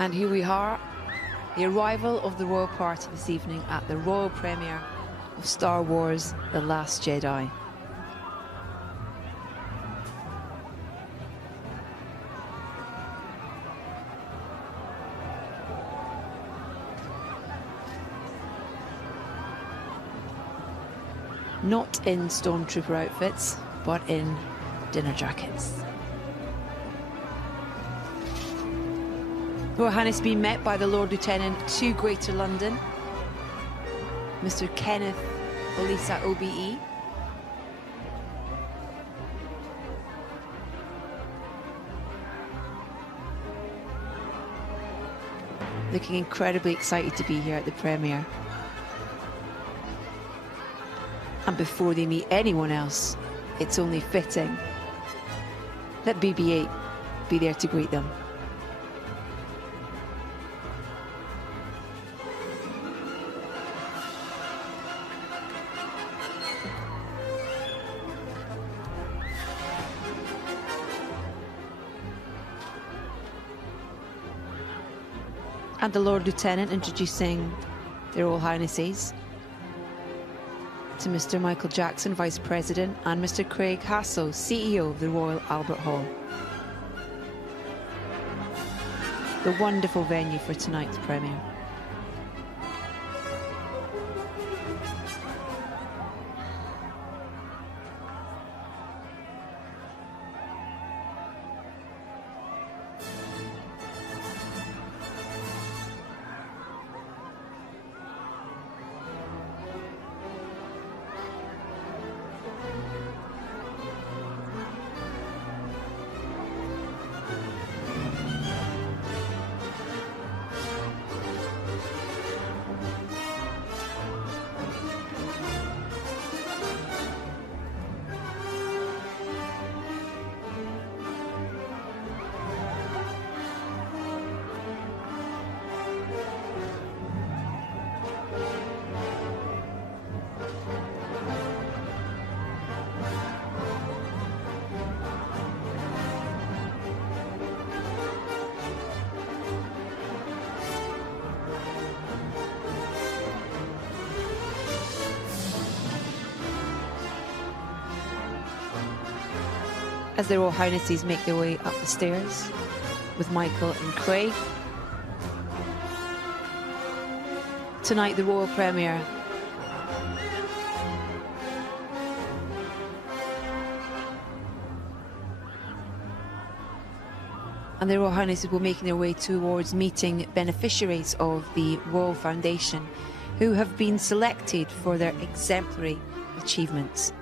And here we are, the arrival of the royal party this evening at the royal premiere of Star Wars: The Last Jedi. Not in stormtrooper outfits, but in dinner jackets. Royal Highness being met by the Lord Lieutenant to Greater London, Mr. Kenneth Olisa OBE. Looking incredibly excited to be here at the premiere. And before they meet anyone else, it's only fitting that BB-8 be there to greet them. And the Lord Lieutenant introducing their Royal Highnesses to Mr. Michael Jackson, Vice President, and Mr. Craig Hassel, CEO of the Royal Albert Hall. The wonderful venue for tonight's premiere. As their Royal Highnesses make their way up the stairs with Michael and Craig. Tonight, the royal premiere. And the Royal Highnesses will making their way towards meeting beneficiaries of the Royal Foundation who have been selected for their exemplary achievements.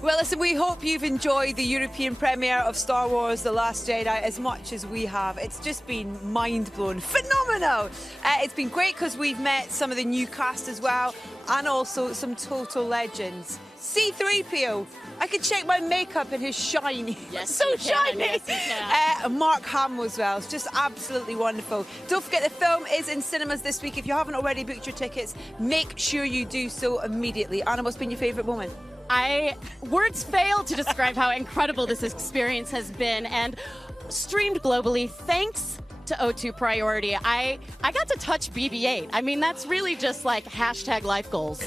Well, listen, we hope you've enjoyed the European premiere of Star Wars: The Last Jedi as much as we have. It's just been mind-blowing, phenomenal. It's been great because we've met some of the new cast as well, and also some total legends. C-3PO, I could check my makeup and his shine. Yes, so shiny. Yes, you can. Mark Hamill as well. It's just absolutely wonderful. Don't forget the film is in cinemas this week. If you haven't already booked your tickets, make sure you do so immediately. Anna, what's been your favourite moment? Words fail to describe how incredible this experience has been, and streamed globally thanks to O2 Priority. I got to touch BB-8. I mean, that's really just like hashtag life goals.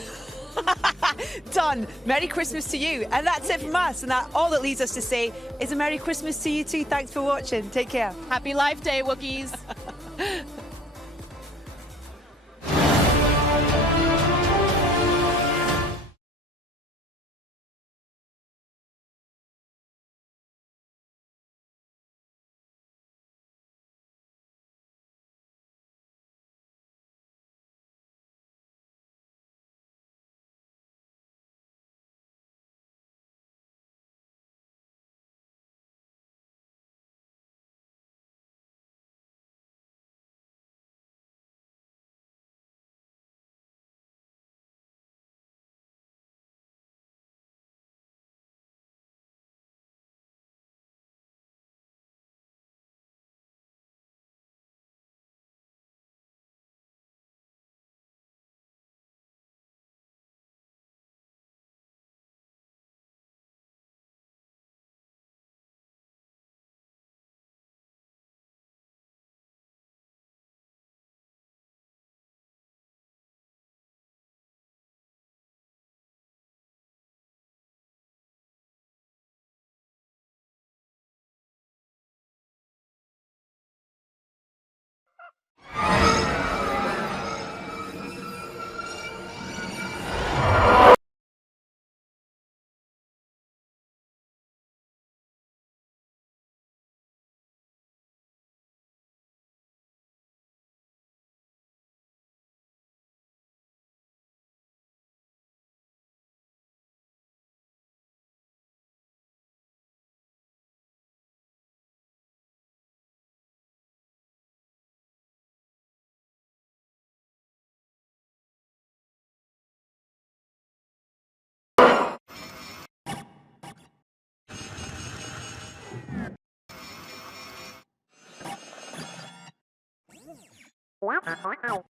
Done. Merry Christmas to you. And that's it from us. And all that leaves us to say is a Merry Christmas to you too. Thanks for watching. Take care. Happy Life Day, Wookiees. Wow.